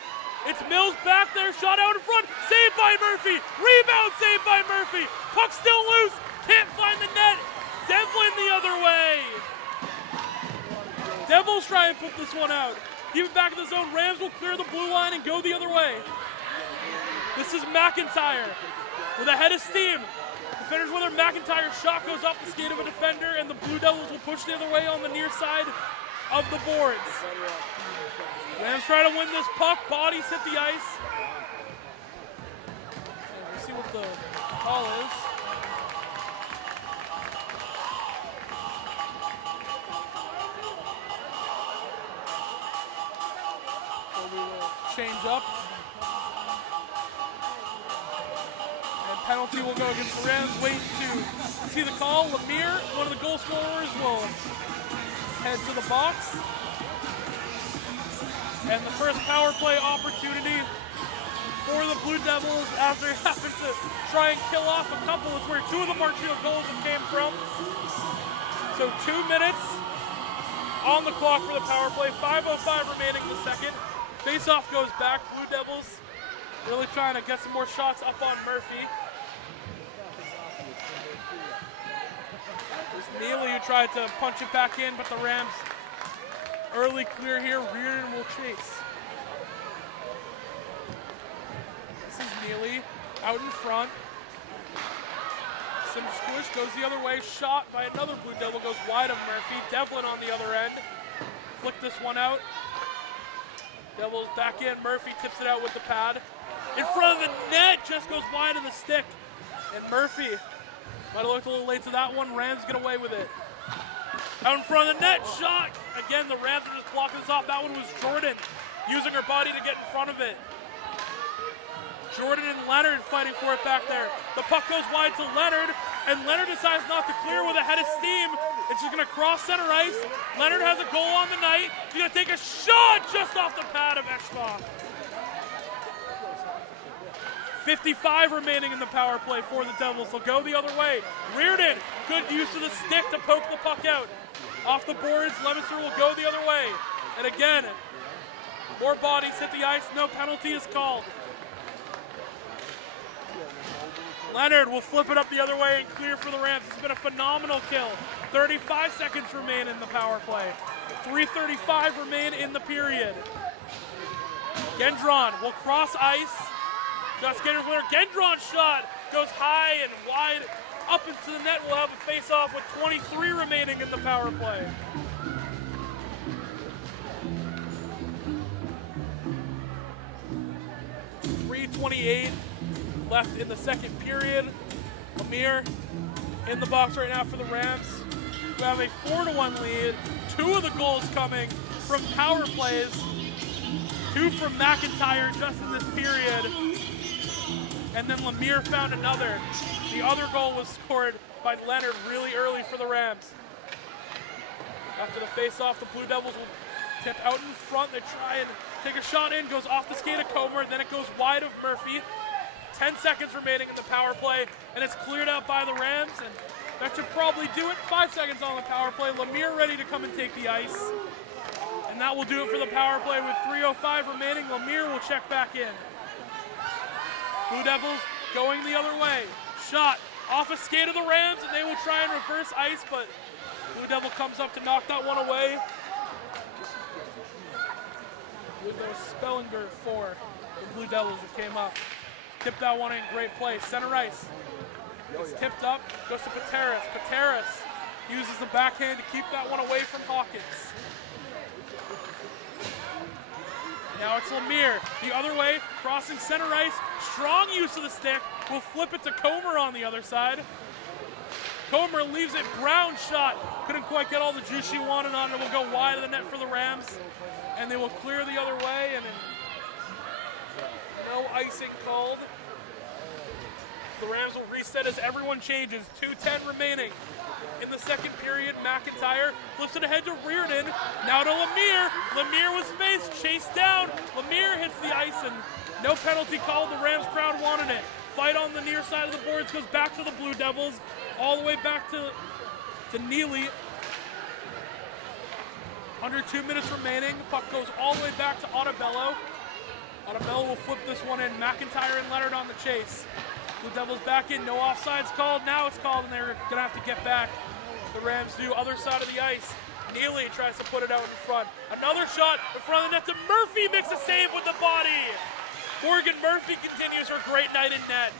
It's Mills back there. Shot out in front. Saved by Murphy. Rebound saved by Murphy. Puck still loose. Can't find the net. Devlin the other way. Devils try and put this one out. Keep it back in the zone. Rams will clear the blue line and go the other way. This is McIntyre with a head of steam. Defenders with her. McIntyre's shot goes off the skate of a defender, and the Blue Devils will push the other way on the near side of the boards. Rams try to win this puck. Bodies hit the ice. We'll see what the call is. Change up. And penalty will go against the Rams. Wait to see the call. Lemire, one of the goal scorers, will head to the box. And the first power play opportunity for the Blue Devils after having to try and kill off a couple. It's where 2 of the Marshfield goals came from. So 2 minutes on the clock for the power play. 5:05 remaining in the second. Face-off goes back. Blue Devils really trying to get some more shots up on Murphy. There's Neely who tried to punch it back in, but the Rams early clear here. Reardon will chase. This is Neely out in front. Simsquish goes the other way. Shot by another Blue Devil goes wide of Murphy. Devlin on the other end. Flick this one out. Devils back in. Murphy tips it out with the pad. In front of the net, just goes wide of the stick. And Murphy Might have looked a little late to that one. Rams get away with it. Out in front of the net, shot. Again, the Rams are just blocking this off. That one was Jordan using her body to get in front of it. Jordan and Leonard fighting for it back there. The puck goes wide to Leonard, and Leonard decides not to clear with a head of steam, and she's going to cross center ice. Leonard has a goal on the night. She's going to take a shot just off the pad of Eschbach. 55 remaining in the power play for the Devils. They'll go the other way. Reardon, good use of the stick to poke the puck out. Off the boards, Leominster will go the other way. And again, more bodies hit the ice. No penalty is called. Leonard will flip it up the other way and clear for the Rams. It's been a phenomenal kill. 35 seconds remain in the power play. 3:35 remain in the period. Gendron will cross ice. Just Gendron's winner. Gendron's shot goes high and wide up into the net. We'll have a face-off with 23 remaining in the power play. .328 left in the second period. Lemire in the box right now for the Rams, who have a 4-1 lead. 2 of the goals coming from power plays. 2 from McIntyre just in this period. And then Lemire found another. The other goal was scored by Leonard really early for the Rams. After the face-off, the Blue Devils will tip out in front. They try and take a shot in, goes off the skate of Comer, then it goes wide of Murphy. 10 seconds remaining in the power play, and it's cleared out by the Rams, and that should probably do it. 5 seconds on the power play. Lemire ready to come and take the ice. And that will do it for the power play with 3:05 remaining. Lemire will check back in. Blue Devils going the other way. Shot off a skate of the Rams, and they will try and reverse ice, but Blue Devil comes up to knock that one away. With those Spellinger for the Blue Devils that came up. Tipped that one in, great play. Center ice. It's tipped up, goes to Pateras. Pateras uses the backhand to keep that one away from Hawkins. Now it's Lemire. The other way, crossing center ice. Strong use of the stick. Will flip it to Comer on the other side. Comer leaves it. Brown shot. Couldn't quite get all the juice she wanted on it. Will go wide of the net for the Rams. And they will clear the other way. And no icing called. The Rams will reset as everyone changes. 2:10 remaining in the second period. McIntyre flips it ahead to Reardon. Now to Lemire. Lemire was faced, chased down. Lemire hits the ice and no penalty called. The Rams crowd wanted it. Fight on the near side of the boards goes back to the Blue Devils. All the way back to Neely. Under 2 minutes remaining. Puck goes all the way back to Ottobello. Ottobello will flip this one in. McIntyre and Leonard on the chase. Blue Devils back in, no offsides called. Now it's called, and they're going to have to get back. The Rams do other side of the ice. Neely tries to put it out in front. Another shot in front of the net to Murphy, makes a save with the body. Morgan Murphy continues her great night in net.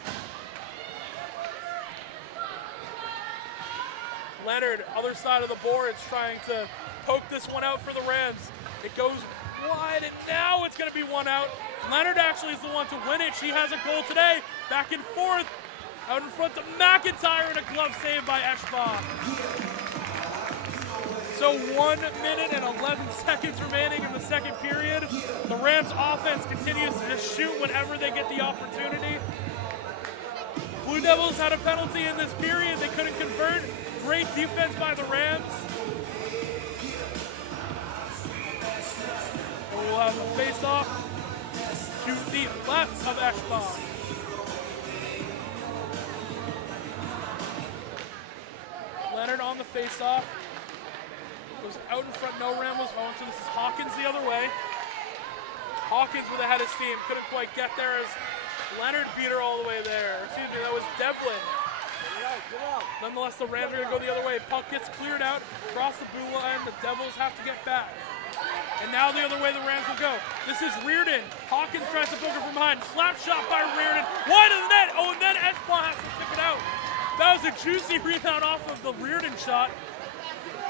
Leonard, other side of the boards, trying to poke this one out for the Rams. It goes wide, and now it's going to be one out. Leonard actually is the one to win it. She has a goal today. Back and forth. Out in front to McIntyre, and a glove save by Eschbach. So 1 minute and 11 seconds remaining in the second period. The Rams offense continues to just shoot whenever they get the opportunity. Blue Devils had a penalty in this period. They couldn't convert. Great defense by the Rams. We'll have a face-off to the left of Eschbach. Leonard on the face-off. Goes out in front, no Ram was home, so this is Hawkins the other way. Hawkins with a head of steam, couldn't quite get there as Leonard beat her all the way there. Excuse me, that was Devlin. Nonetheless, the Rams are going to go the other way. Puck gets cleared out, across the blue line, the Devils have to get back. And now the other way the Rams will go. This is Reardon. Hawkins tries to poke her from behind. Slap shot by Reardon. Wide of the net. Oh, and then Eschbach has to tip it out. That was a juicy rebound off of the Reardon shot.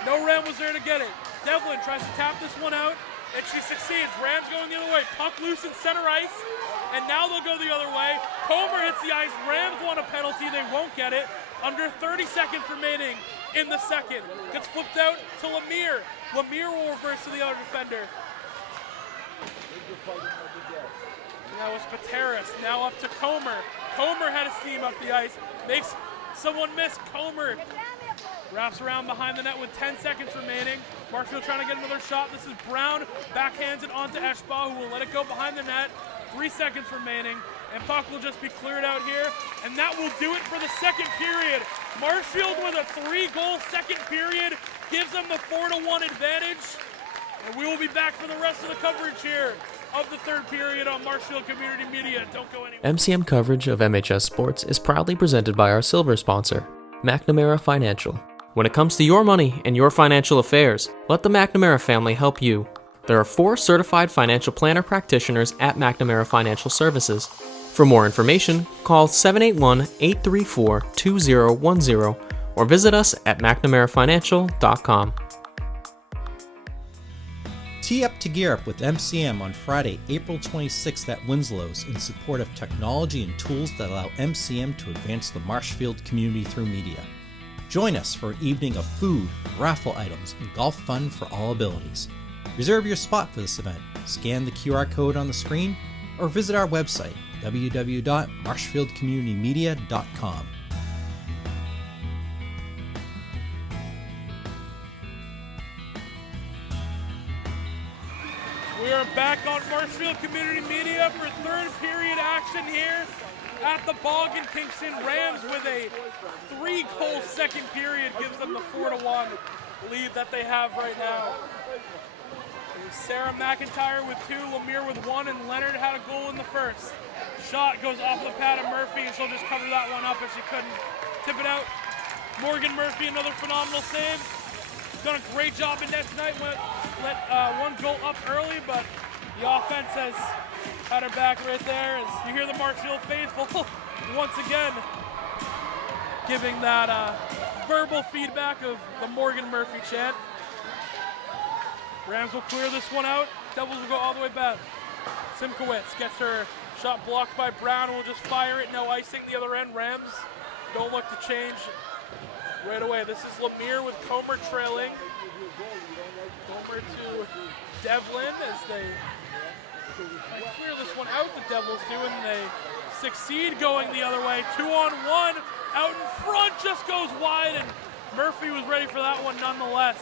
No Ram was there to get it. Devlin tries to tap this one out, and she succeeds. Rams going the other way. Puck loose in center ice, and now they'll go the other way. Comer hits the ice. Rams want a penalty. They won't get it. Under 30 seconds remaining in the second. Gets flipped out to Lemire. Lemire will reverse to the other defender. That was Pateras. Now up to Comer. Comer had a steam up the ice. Makes someone miss. Comer wraps around behind the net with 10 seconds remaining. Marshfield trying to get another shot. This is Brown. Backhands it onto Eschba, who will let it go behind the net. 3 seconds remaining. And puck will just be cleared out here. And that will do it for the second period. Marshfield with a 3-goal second period gives them the 4-1 advantage. And we will be back for the rest of the coverage here of the third period on Marshfield Community Media. Don't go anywhere. MCM coverage of MHS sports is proudly presented by our silver sponsor, McNamara Financial. When it comes to your money and your financial affairs, let the McNamara family help you. There are 4 certified financial planner practitioners at McNamara Financial Services. For more information, call 781-834-2010 or visit us at mcnamarafinancial.com. Tee up to gear up with MCM on Friday, April 26th at Winslow's in support of technology and tools that allow MCM to advance the Marshfield community through media. Join us for an evening of food, raffle items, and golf fun for all abilities. Reserve your spot for this event, scan the QR code on the screen, or visit our website, www.marshfieldcommunitymedia.com. We are back on Marshfield Community Media for third period action here at the Bog in Kingston. Rams with a 3-goal second period gives them the 4-1 lead that they have right now. Sarah McIntyre with 2, Lemire with 1, and Leonard had a goal in the first. Shot goes off the pad of Murphy, and she'll just cover that one up as she couldn't tip it out. Morgan Murphy, another phenomenal save. Done a great job in net tonight. Let one goal up early, but the offense has had her back right there. As you hear the Marshfield faithful once again giving that verbal feedback of the Morgan Murphy chant. Rams will clear this one out. Devils will go all the way back. Simkowitz gets her shot blocked by Brown and will just fire it. No icing the other end. Rams don't look to change right away. This is Lemire with Comer trailing. Comer to Devlin as they clear this one out. The Devils do, and they succeed going the other way. 2-on-1 out in front, just goes wide, and Murphy was ready for that one nonetheless.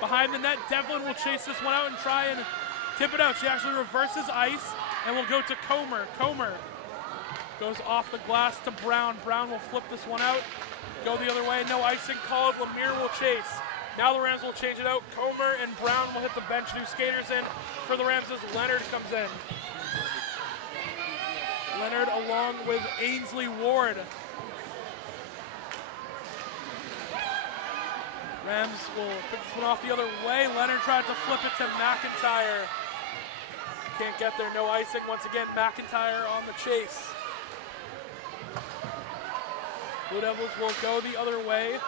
Behind the net, Devlin will chase this one out and try and tip it out. She actually reverses ice and will go to Comer. Comer goes off the glass to Brown. Brown will flip this one out. Go the other way, no icing called. Lemire will chase. Now the Rams will change it out. Comer and Brown will hit the bench. New skaters in for the Rams as Leonard comes in. Leonard along with Ainsley Ward. Rams will pick this one off the other way. Leonard tried to flip it to McIntyre. Can't get there, no icing. Once again, McIntyre on the chase. Blue Devils will go the other way.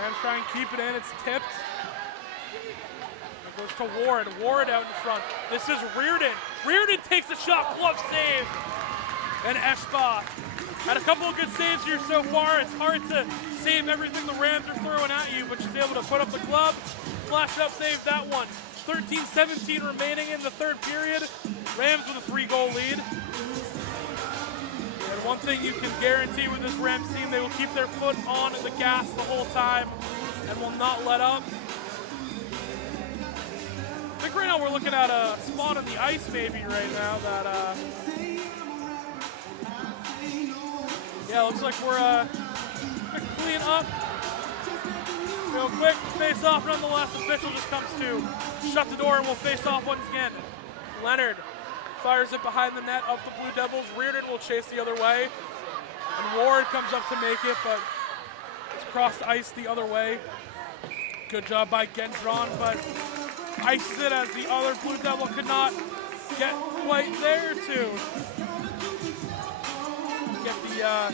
Rams try and keep it in, it's tipped. It goes to Ward, Ward out in front. This is Reardon. Reardon takes the shot, glove save. And Eschba had a couple of good saves here so far. It's hard to save everything the Rams are throwing at you, but she's able to put up the glove, flash up, save that one. 13-17 remaining in the third period. Rams with a 3-goal lead. And one thing you can guarantee with this Rams team, they will keep their foot on the gas the whole time and will not let up. I think right now we're looking at a spot on the ice maybe right now that, yeah, looks like we're clean up. Real quick, face off nonetheless. Official just comes to shut the door and we'll face off once again. Leonard fires it behind the net of the Blue Devils. Reardon will chase the other way. And Ward comes up to make it, but it's crossed ice the other way. Good job by Gendron, but ices it as the other Blue Devil could not get quite there to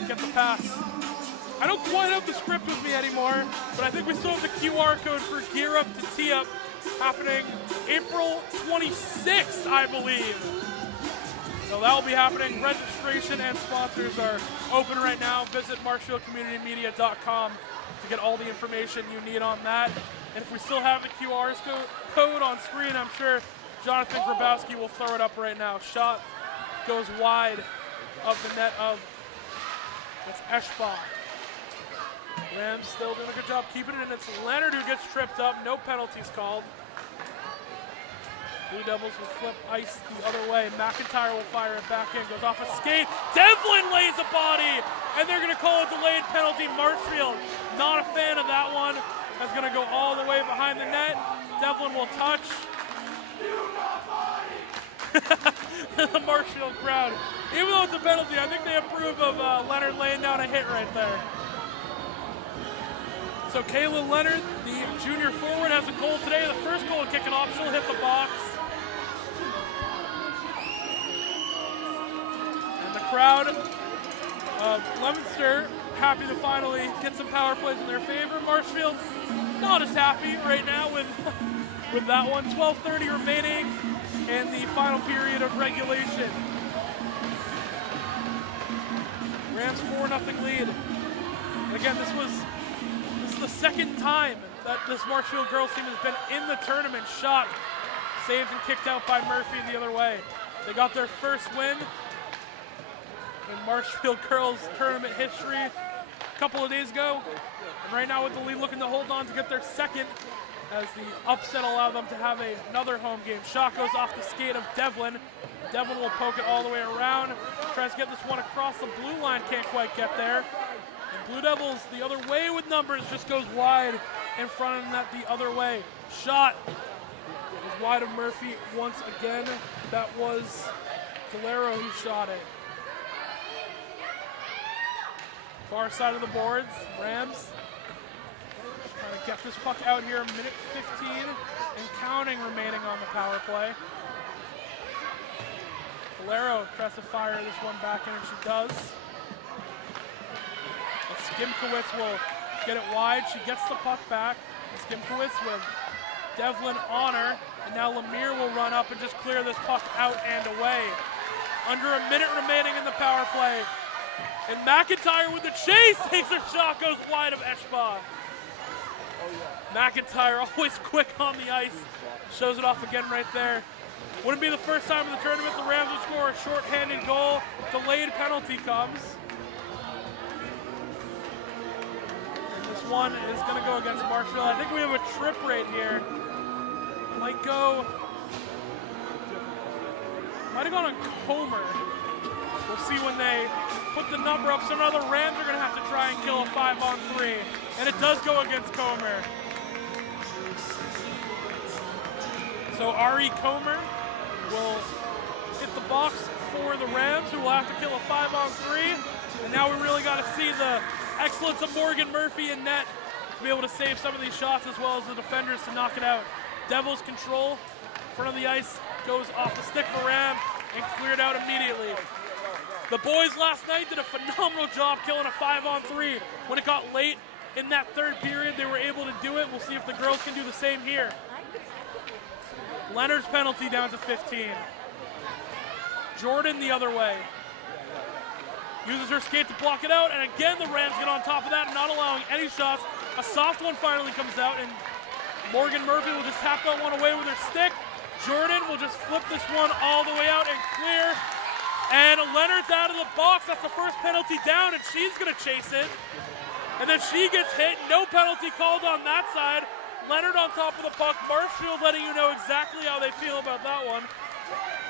get the pass. I don't quite have the script with me anymore, but I think we still have the QR code for Gear Up to Tee Up happening April 26th, I believe. So that will be happening. Registration and sponsors are open right now. Visit marshfieldcommunitymedia.com to get all the information you need on that. And if we still have the QR code on screen, I'm sure Jonathan Grabowski will throw it up right now. Shot goes wide of the net of, it's Eschbach. Rams still doing a good job keeping it, and it's Leonard who gets tripped up. No penalties called. Blue Devils will flip ice the other way. McIntyre will fire it back in. Goes off a skate. Devlin lays a body, and they're going to call a delayed penalty. Marshfield, not a fan of that one. That's going to go all the way behind the net. Devlin will touch. The Marshfield crowd, even though it's a penalty, I think they approve of Leonard laying down a hit right there. So Kayla Leonard, the junior forward, has a goal today. The first goal kicking off, she'll hit the box. And the crowd of Leominster happy to finally get some power plays in their favor. Marshfield not as happy right now with that one. 12:30 remaining in the final period of regulation. Rams 4-0 lead. Again, this is the second time that this Marshfield girls team has been in the tournament. Shot saved and kicked out by Murphy the other way. They got their first win in Marshfield girls tournament history a couple of days ago. And right now with the lead, looking to hold on to get their second, as the upset allowed them to have another home game. Shot goes off the skate of Devlin. Devlin will poke it all the way around. Tries to get this one across the blue line, can't quite get there. And Blue Devils the other way with numbers, just goes wide in front of the net the other way. Shot is wide of Murphy once again. That was Calero who shot it. Far side of the boards, Rams trying to get this puck out here, a minute 15 and counting remaining on the power play. Calero tries to fire this one back in, and she does. And Skimkowitz will get it wide. She gets the puck back. Skimkowitz with Devlin on her, and now Lemire will run up and just clear this puck out and away. Under a minute remaining in the power play. And McIntyre with the chase takes a shot, goes wide of Eschbach. McIntyre always quick on the ice. Shows it off again right there. Wouldn't be the first time in the tournament the Rams would score a shorthanded goal. Delayed penalty comes. And this one is going to go against Marshfield. I think we have a trip rate here. Might have gone on Comer. We'll see when they put the number up. So now the Rams are going to have to try and kill a 5-on-3. And it does go against Comer. So Ari Comer will hit the box for the Rams, who will have to kill a 5-on-3. And now we really got to see the excellence of Morgan Murphy in net to be able to save some of these shots, as well as the defenders to knock it out. Devils control, front of the ice, goes off the stick for Ram and cleared out immediately. The boys last night did a phenomenal job killing a 5-on-3. When it got late in that third period, they were able to do it. We'll see if the girls can do the same here. Leonard's penalty down to 15. Jordan the other way. Uses her skate to block it out, and again the Rams get on top of that, not allowing any shots. A soft one finally comes out, and Morgan Murphy will just tap that one away with her stick. Jordan will just flip this one all the way out and clear. And Leonard's out of the box. That's the first penalty down, and she's going to chase it. And then she gets hit. No penalty called on that side. Leonard on top of the puck. Marshfield letting you know exactly how they feel about that one.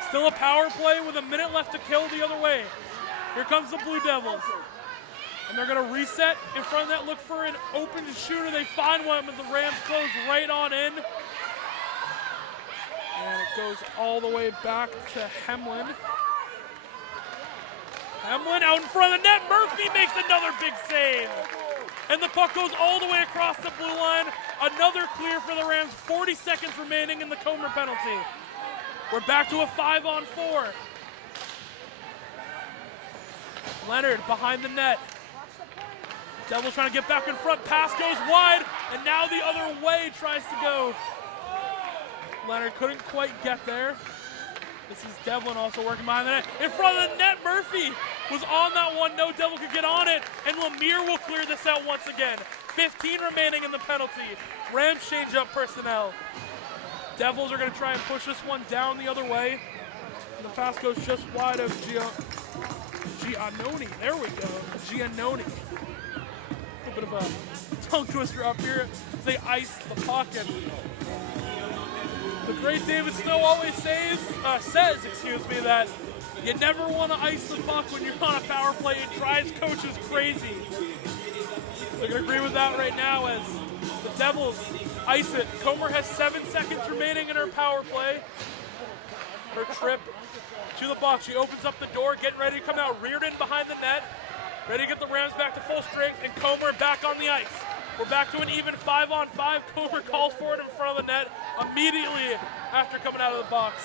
Still a power play with a minute left to kill the other way. Here comes the Blue Devils. And they're going to reset in front of that, look for an open shooter. They find one, but the Rams close right on in. And it goes all the way back to Hemlin. Hemlin out in front of the net. Murphy makes another big save. And the puck goes all the way across the blue line. Another clear for the Rams. 40 seconds remaining in the Comer penalty. We're back to a 5-on-4. Leonard behind the net. Devils trying to get back in front. Pass goes wide. And now the other way tries to go. Leonard couldn't quite get there. This is Devlin also working behind the net. In front of the net, Murphy was on that one. No Devil could get on it, and Lemire will clear this out once again. 15 remaining in the penalty. Rams change up personnel. Devils are going to try and push this one down the other way. And the pass goes just wide of Giannoni. There we go. Giannoni. A little bit of a tongue twister up here as they ice the puck. And the great David Snow always says, that you never want to ice the puck when you're on a power play. It drives coaches crazy. I can agree with that right now as the Devils ice it. Comer has 7 seconds remaining in her power play. Her trip to the box. She opens up the door, getting ready to come out. Reardon behind the net. Ready to get the Rams back to full strength, and Comer back on the ice. We're back to an even 5-on-5. Comer calls for it in front of the net immediately after coming out of the box.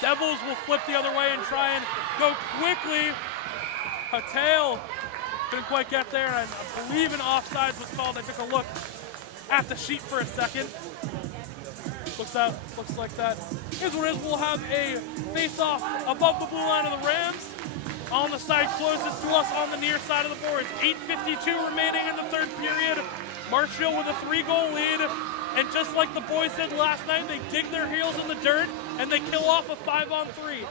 Devils will flip the other way and try and go quickly. Patel couldn't quite get there, and I believe an offsides was called. I took a look at the sheet for a second. Looks like that. Here's what it is. We'll have a face-off above the blue line of the Rams. On the side closest to us on the near side of the boards. 8:52 remaining in the third period. Marshfield with a 3-goal lead. And just like the boys said last night, they dig their heels in the dirt and they kill off a 5-on-3.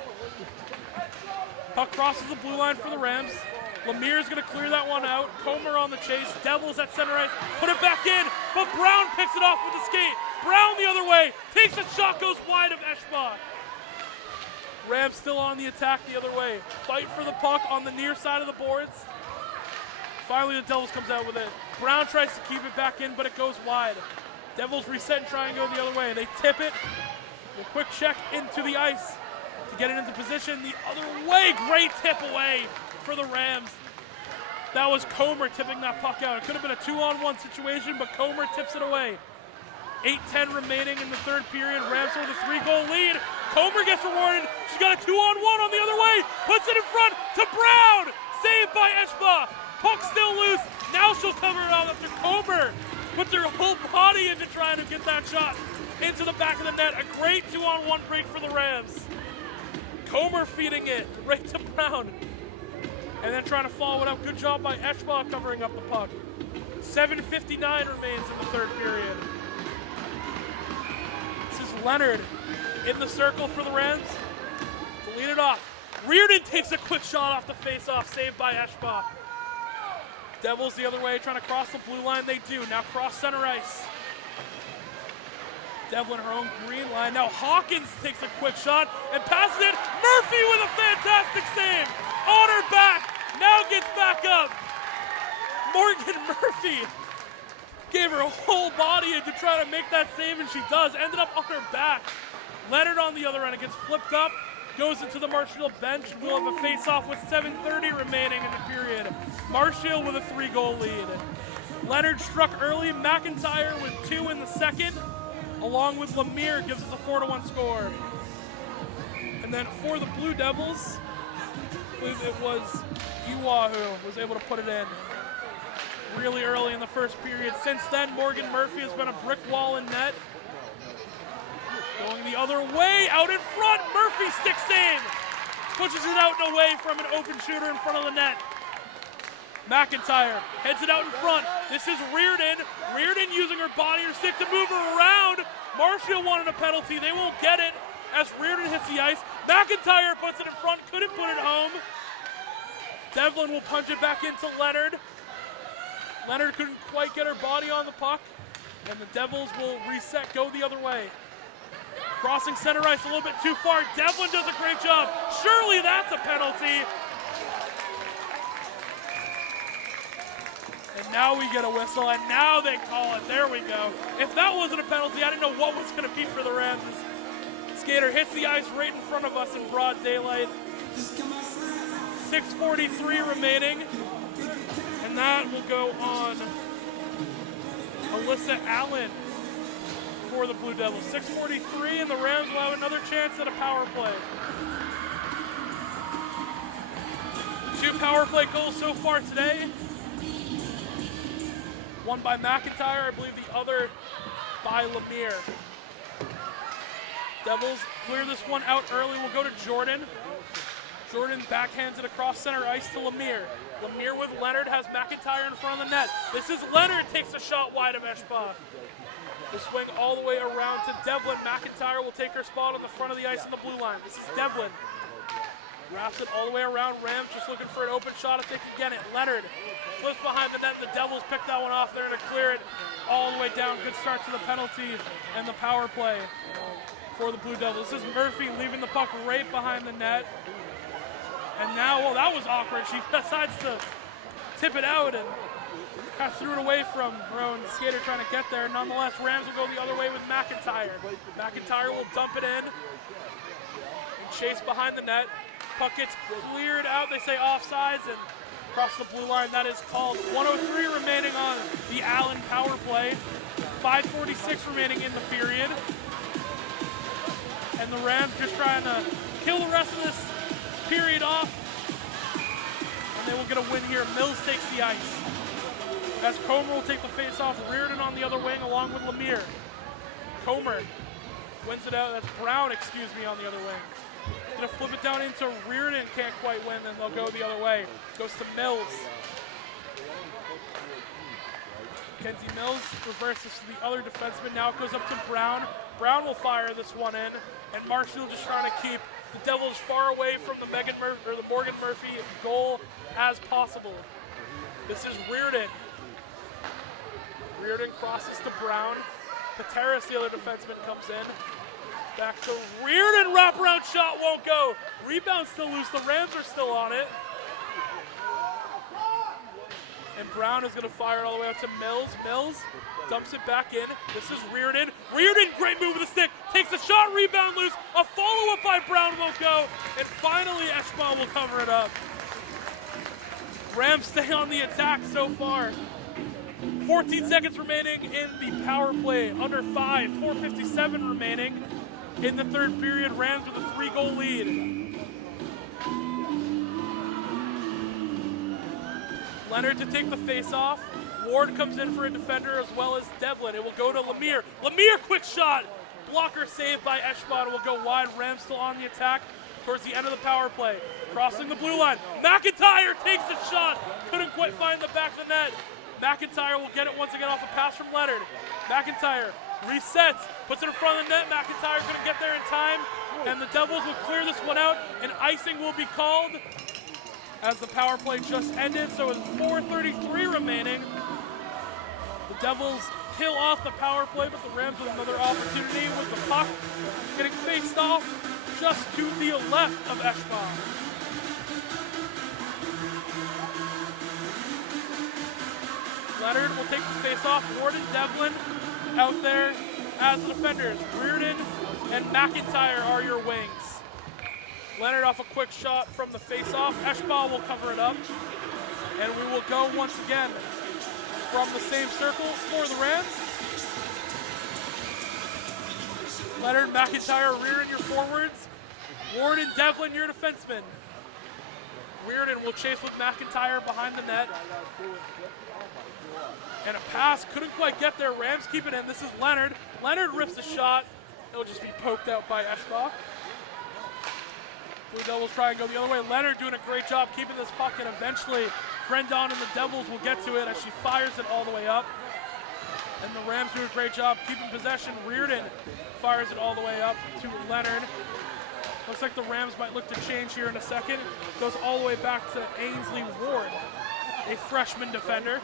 Puck crosses the blue line for the Rams. Lemire's going to clear that one out. Comer on the chase. Devils at center ice. Put it back in, but Brown picks it off with the skate. Brown the other way. Takes a shot, goes wide of Eschbach. Rams still on the attack the other way. Fight for the puck on the near side of the boards. Finally, the Devils comes out with it. Brown tries to keep it back in, but it goes wide. Devils reset and try and go the other way. They tip it. A quick check into the ice to get it into position the other way. Great tip away for the Rams. That was Comer tipping that puck out. It could have been a 2-on-1 situation, but Comer tips it away. 8:10 remaining in the third period. Rams with a 3-goal lead. Comer gets rewarded. She's got a 2-on-1 on the other way. Puts it in front to Brown. Saved by Eschbach. Puck still loose. Now she'll cover it up after Comer puts her whole body into trying to get that shot into the back of the net. A great 2-on-1 break for the Rams. Comer feeding it right to Brown. And then trying to follow it up. Good job by Eschbach covering up the puck. 7:59 remains in the third period. This is Leonard in the circle for the Rams to lead it off. Reardon takes a quick shot off the face-off, saved by Eschbach. Devils the other way, trying to cross the blue line. They do. Now cross center ice. Devlin her own green line. Now Hawkins takes a quick shot and passes it. Murphy with a fantastic save. On her back. Now gets back up. Morgan Murphy gave her a whole body in to try to make that save, and she does. Ended up on her back. Leonard on the other end. It gets flipped up. Goes into the Marshfield bench. We'll have a face-off with 7:30 remaining in the period. Marshfield with a 3-goal lead. Leonard struck early. McIntyre with 2 in the second, along with Lemire, gives us a 4-1 score. And then for the Blue Devils, I believe it was Iwa who was able to put it in really early in the first period. Since then, Morgan Murphy has been a brick wall in net. Going the other way, out in front, Murphy stick save. Pushes it out and away from an open shooter in front of the net. McIntyre heads it out in front. This is Reardon. Reardon using her body or stick to move her around. Marshall wanted a penalty. They won't get it as Reardon hits the ice. McIntyre puts it in front, couldn't put it home. Devlin will punch it back into Leonard. Leonard couldn't quite get her body on the puck, and the Devils will reset, go the other way. Crossing center ice a little bit too far. Devlin does a great job. Surely that's a penalty. And now we get a whistle, and now they call it. There we go. If that wasn't a penalty, I didn't know what was going to be for the Rams. Skater hits the ice right in front of us in broad daylight. 6:43 remaining. And that will go on Alyssa Allen for the Blue Devils. 6:43, and the Rams will have another chance at a power play. 2 power play goals so far today. One by McIntyre, I believe the other by Lemire. Devils clear this one out early. We'll go to Jordan. Jordan backhands it across center ice to Lemire. Lemire with Leonard has McIntyre in front of the net. This is Leonard, takes a shot wide of Eschbach. The swing all the way around to Devlin. McIntyre will take her spot on the front of the ice on the blue line. This is Devlin. Wraps it all the way around. Rams just looking for an open shot if they can get it. Leonard flips behind the net. The Devils pick that one off there to clear it all the way down. Good start to the penalty and the power play for the Blue Devils. This is Murphy leaving the puck right behind the net. And now, well, that was awkward. She decides to tip it out and kind of threw it away from her own skater trying to get there. Nonetheless, Rams will go the other way with McIntyre. McIntyre will dump it in and chase behind the net. Puck gets cleared out. They say offsides and across the blue line. That is called. 1:03 remaining on the Allen power play. 5:46 remaining in the period. And the Rams just trying to kill the rest of this period off. And they will get a win here. Mills takes the ice. As Comer will take the face-off. Reardon on the other wing along with Lemire. Comer wins it out. That's Brown, on the other wing. Gonna flip it down into Reardon, can't quite win, then they'll go the other way. Goes to Mills. Kenzie Mills reverses to the other defenseman. Now it goes up to Brown. Brown will fire this one in, and Marshfield just trying to keep the Devils far away from the Morgan Murphy goal as possible. This is Reardon. Reardon crosses to Brown. Pateras, the other defenseman, comes in. Back to Reardon, wraparound shot won't go. Rebound still loose, the Rams are still on it. And Brown is gonna fire it all the way out to Mills. Mills dumps it back in. This is Reardon. Reardon, great move with the stick. Takes the shot, rebound loose. A follow-up by Brown won't go. And finally, Eschbach will cover it up. Rams stay on the attack so far. 14 seconds remaining in the power play. Under 5, 4:57 remaining. In the third period, Rams with a 3-goal lead. Leonard to take the face-off. Ward comes in for a defender as well as Devlin. It will go to Lemire. Lemire, quick shot! Blocker saved by Eschbach. It will go wide. Rams still on the attack towards the end of the power play. Crossing the blue line. McIntyre takes the shot. Couldn't quite find the back of the net. McIntyre will get it once again off a pass from Leonard. McIntyre resets, puts it in front of the net. McIntyre couldn't get there in time, and the Devils will clear this one out, and icing will be called as the power play just ended. So with 4:33 remaining, the Devils kill off the power play, but the Rams with another opportunity with the puck getting faced off just to the left of Eschbach. Leonard will take the face-off. Ward and Devlin out there as the defenders. Reardon and McIntyre are your wings. Leonard off a quick shot from the face-off. Eschbach will cover it up. And we will go once again from the same circle for the Rams. Leonard, McIntyre, Reardon, your forwards. Ward and Devlin, your defensemen. Reardon will chase with McIntyre behind the net. And a pass, couldn't quite get there. Rams keep it in. This is Leonard. Leonard rips a shot. It'll just be poked out by Eschbach. Blue Devils try and go the other way. Leonard doing a great job keeping this puck, and eventually Grendon and the Devils will get to it as she fires it all the way up. And the Rams do a great job keeping possession. Reardon fires it all the way up to Leonard. Looks like the Rams might look to change here in a second. Goes all the way back to Ainsley Ward, a freshman defender.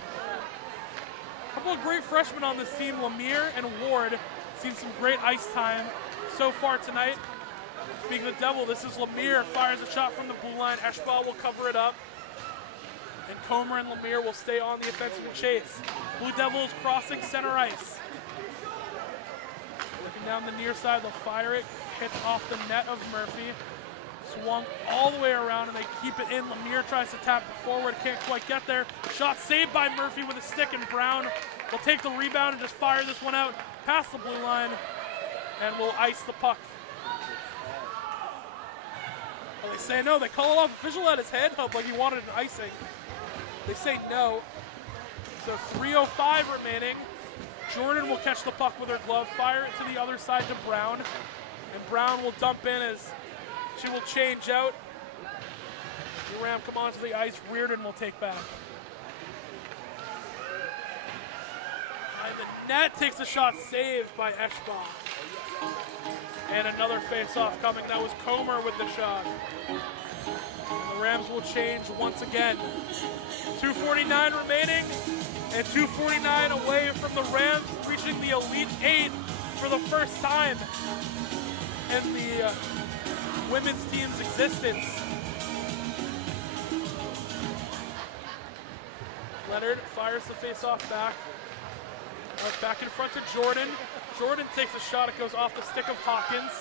A couple of great freshmen on this team, Lemire and Ward. Seen some great ice time so far tonight. Speaking of the Devil, this is Lemire, fires a shot from the blue line. Eschbach will cover it up. And Comer and Lemire will stay on the offensive chase. Blue Devils crossing center ice. Looking down the near side, they'll fire it. Hits off the net of Murphy. Swung all the way around, and they keep it in. Lemire tries to tap it forward, can't quite get there. Shot saved by Murphy with a stick, and Brown will take the rebound and just fire this one out past the blue line, and will ice the puck. Well, they say no. They call it off. Official had his hand up like he wanted an icing. They say no. So 3:05 remaining. Jordan will catch the puck with her glove, fire it to the other side to Brown. And Brown will dump in as she will change out. The Ram come onto the ice. Reardon will take back. And the net takes a shot saved by Eschbach. And another face-off coming. That was Comer with the shot. And the Rams will change once again. 2:49 remaining, and 2:49 away from the Rams reaching the Elite Eight for the first time in the women's team's existence. Leonard fires the face-off back. Back in front to Jordan. Jordan takes a shot. It goes off the stick of Hawkins.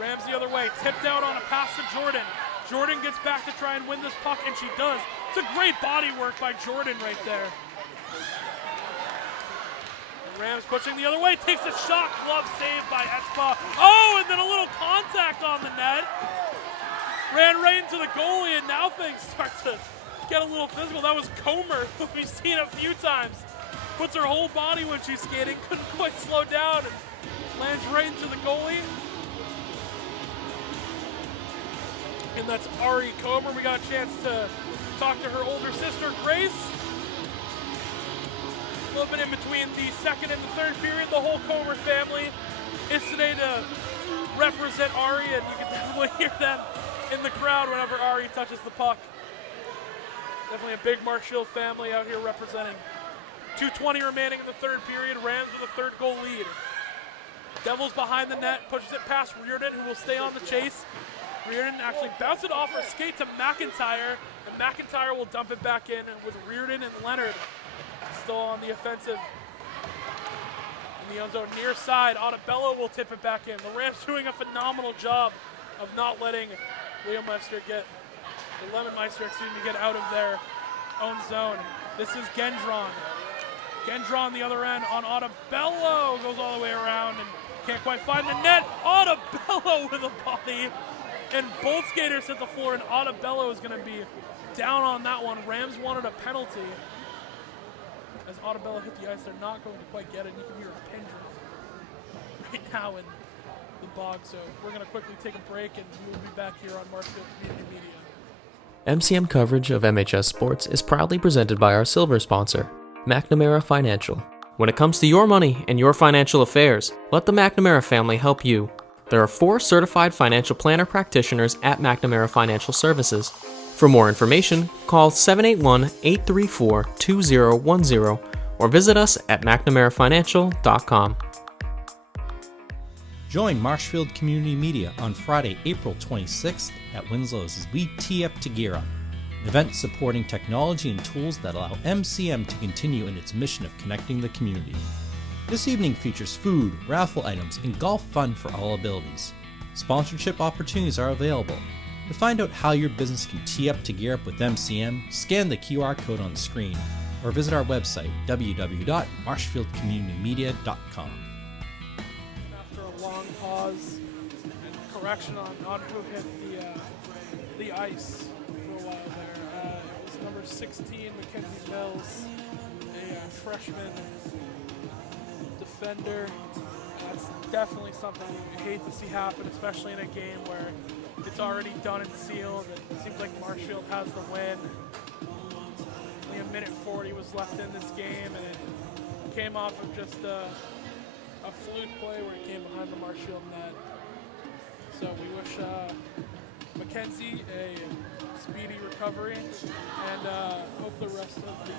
Rams the other way. Tipped out on a pass to Jordan. Jordan gets back to try and win this puck, and she does. It's a great body work by Jordan right there. And Rams pushing the other way. Takes a shot. Glove saved by Eschbach. Oh, and then a little contact on the net. Ran right into the goalie, and now things start to get a little physical. That was Comer, who we've seen a few times. Puts her whole body when she's skating, couldn't quite slow down, and lands right into the goalie. And that's Ari Comer. We got a chance to talk to her older sister, Grace. A little bit in between the second and the third period. The whole Comer family is today to represent Ari, and you can definitely hear them in the crowd whenever Ari touches the puck. Definitely a big Marshfield family out here representing. 2:20 remaining in the third period. Rams with a third goal lead. Devils behind the net, pushes it past Reardon, who will stay on the chase. Reardon actually bounced it off her skate to McIntyre, and McIntyre will dump it back in, and with Reardon and Leonard still on the offensive. In the own zone near side, Ottobello will tip it back in. The Rams doing a phenomenal job of not letting Leominster get out of their own zone. This is Gendron. Gendron the other end on Ottobello, goes all the way around and can't quite find the net. Ottobello with a body, and both skaters hit the floor, and Ottobello is going to be down on that one. Rams wanted a penalty. As Ottobello hit the ice, they're not going to quite get it. You can hear a pin drop right now in the bog, so we're going to quickly take a break, and we'll be back here on Marshfield Community Media. MCM coverage of MHS sports is proudly presented by our silver sponsor, McNamara Financial. When it comes to your money and your financial affairs, let the McNamara family help you. There are 4 certified financial planner practitioners at McNamara Financial Services. For more information, call 781-834-2010 or visit us at mcnamarafinancial.com. Join Marshfield Community Media on Friday, April 26th at Winslow's as we tee up to gear up, an event supporting technology and tools that allow MCM to continue in its mission of connecting the community. This evening features food, raffle items, and golf fun for all abilities. Sponsorship opportunities are available. To find out how your business can tee up to gear up with MCM, scan the QR code on the screen or visit our website, www.marshfieldcommunitymedia.com. After a long pause and correction on who hit the ice for a while there, it was number 16, Mackenzie Mills, a freshman defender. That's definitely something you hate to see happen, especially in a game where it's already done and sealed. It seems like Marshfield has the win. Only a minute 40 was left in this game, and it came off of just a fluke play where it came behind the Marshfield net. So we wish Mackenzie a speedy recovery, and hope the rest of the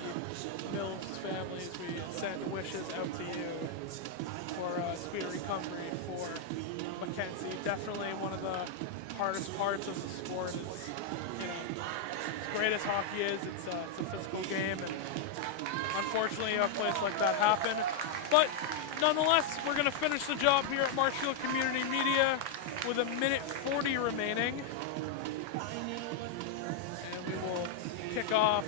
Mills families, we send wishes out to you for speedy recovery for Mackenzie. Definitely one of the hardest parts of the sport. Is, as great as hockey is, it's a physical game, and unfortunately a place like that happened. But nonetheless, we're going to finish the job here at Marshfield Community Media with a minute 40 remaining. And we will kick off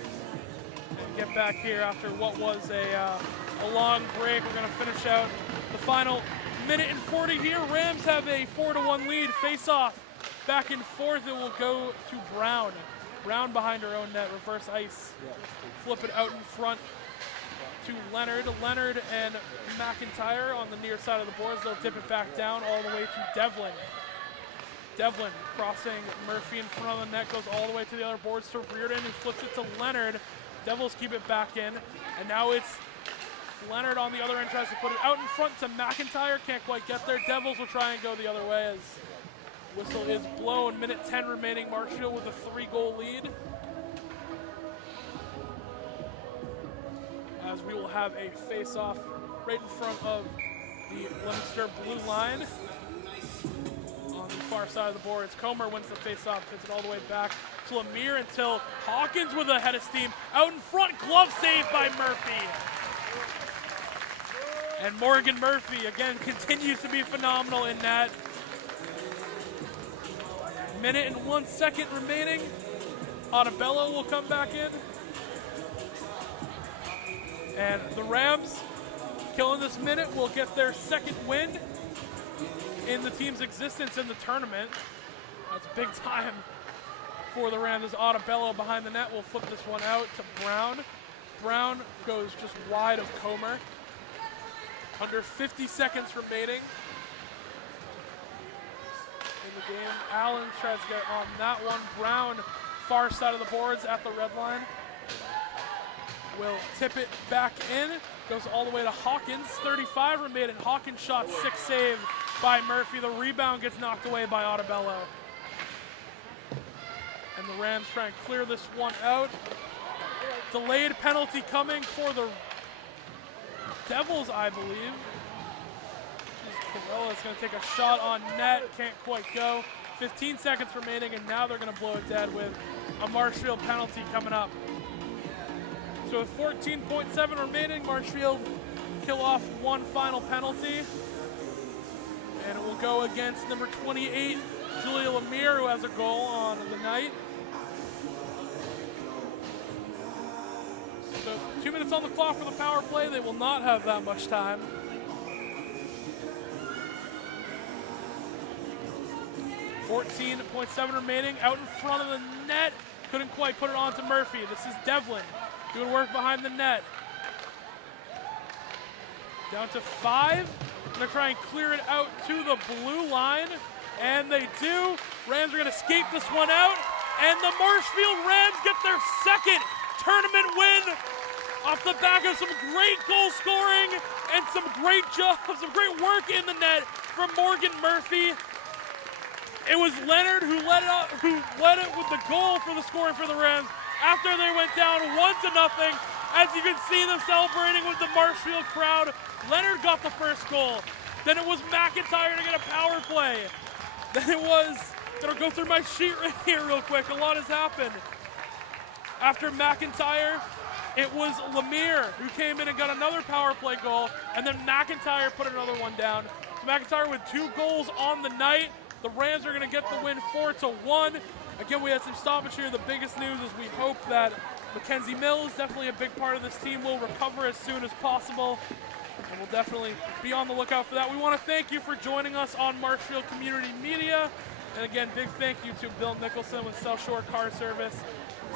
and get back here after what was a long break. We're going to finish out the final minute and 40 here. Rams have a 4-1 lead. Face off back and forth. It will go to Brown. Brown behind her own net. Reverse ice. Flip it out in front to Leonard. Leonard and McIntyre on the near side of the boards. They'll tip it back down all the way to Devlin. Devlin crossing Murphy in front of the net, goes all the way to the other boards to Reardon, who flips it to Leonard. Devils keep it back in, and now it's Leonard on the other end, tries to put it out in front to McIntyre, can't quite get there. Devils will try and go the other way as whistle is blown. Minute 10 remaining, Marshfield with a 3-goal lead. As we will have a face-off right in front of the Leominster blue line. On the far side of the boards, Comer wins the face-off, hits it all the way back to Lemire until Hawkins with a head of steam. Out in front, glove save by Murphy. And Morgan Murphy, again, continues to be phenomenal in that. Minute and 1 second remaining. Ottobello will come back in. And the Rams, killing this minute, will get their second win in the team's existence in the tournament. That's big time for the Rams as Ottobello behind the net will flip this one out to Brown. Brown goes just wide of Comer. Under 50 seconds remaining in the game. Allen tries to get on that one. Brown, far side of the boards at the red line. Will tip it back in. Goes all the way to Hawkins. 35 remaining. Hawkins shot 6 save by Murphy. The rebound gets knocked away by Ottobello. And the Rams try and clear this one out. Delayed penalty coming for the Devils, I believe. Carolla's going to take a shot on net. Can't quite go. 15 seconds remaining, and now they're going to blow it dead with a Marshfield penalty coming up. So with 14.7 remaining, Marshfield kill off one final penalty. And it will go against number 28, Julia Lemire, who has a goal on the night. So 2 minutes on the clock for the power play. They will not have that much time. .7 remaining, out in front of the net. Couldn't quite put it on to Murphy. This is Devlin doing work behind the net. Down to 5. Gonna try and clear it out to the blue line, and they do. Rams are gonna skate this one out, and the Marshfield Rams get their second tournament win off the back of some great goal scoring and some great work in the net from Morgan Murphy. It was Leonard who led it with the goal for the scoring for the Rams after they went down 1-0. As you can see them celebrating with the Marshfield crowd. Leonard got the first goal. Then it was McIntyre to get a power play. Then it was, gonna go through my sheet right here real quick. A lot has happened. After McIntyre, it was Lemire who came in and got another power play goal, and then McIntyre put another one down. So McIntyre with 2 goals on the night. The Rams are going to get the win 4-1. Again, we had some stoppage here. The biggest news is we hope that Mackenzie Mills, definitely a big part of this team, will recover as soon as possible. And we'll definitely be on the lookout for that. We want to thank you for joining us on Marshfield Community Media. And again, big thank you to Bill Nicholson with South Shore Car Service,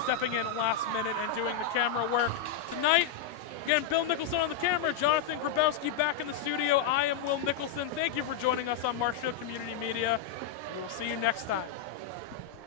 stepping in last minute and doing the camera work tonight. Again, Bill Nicholson on the camera, Jonathan Grabowski back in the studio. I am Will Nicholson. Thank you for joining us on Marshfield Community Media. We'll see you next time.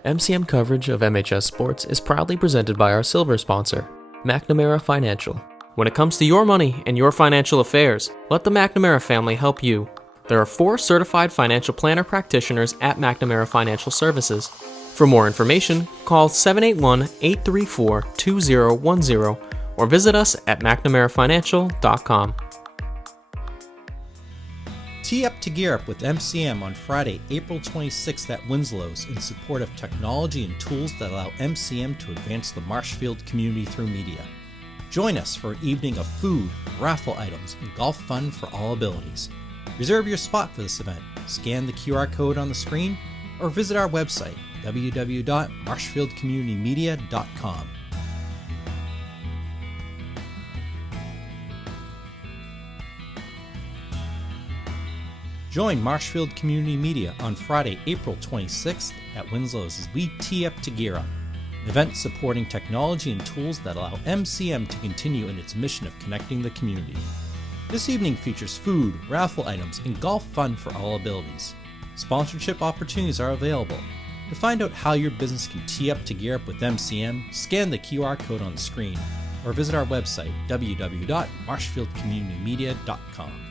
MCM coverage of MHS sports is proudly presented by our silver sponsor, McNamara Financial. When it comes to your money and your financial affairs, let the McNamara family help you. There are 4 certified financial planner practitioners at McNamara Financial Services. For more information, call 781-834-2010 or visit us at McNamaraFinancial.com. Tee up to gear up with MCM on Friday, April 26th at Winslow's in support of technology and tools that allow MCM to advance the Marshfield community through media. Join us for an evening of food, raffle items, and golf fun for all abilities. Reserve your spot for this event. Scan the QR code on the screen or visit our website, www.marshfieldcommunitymedia.com. Join Marshfield Community Media on Friday, April 26th at Winslow's as we tee up to gear up. event supporting technology and tools that allow MCM to continue in its mission of connecting the community. This evening features food, raffle items, and golf fun for all abilities. Sponsorship opportunities are available. To find out how your business can tee up to gear up with MCM, scan the QR code on the screen or visit our website, www.marshfieldcommunitymedia.com.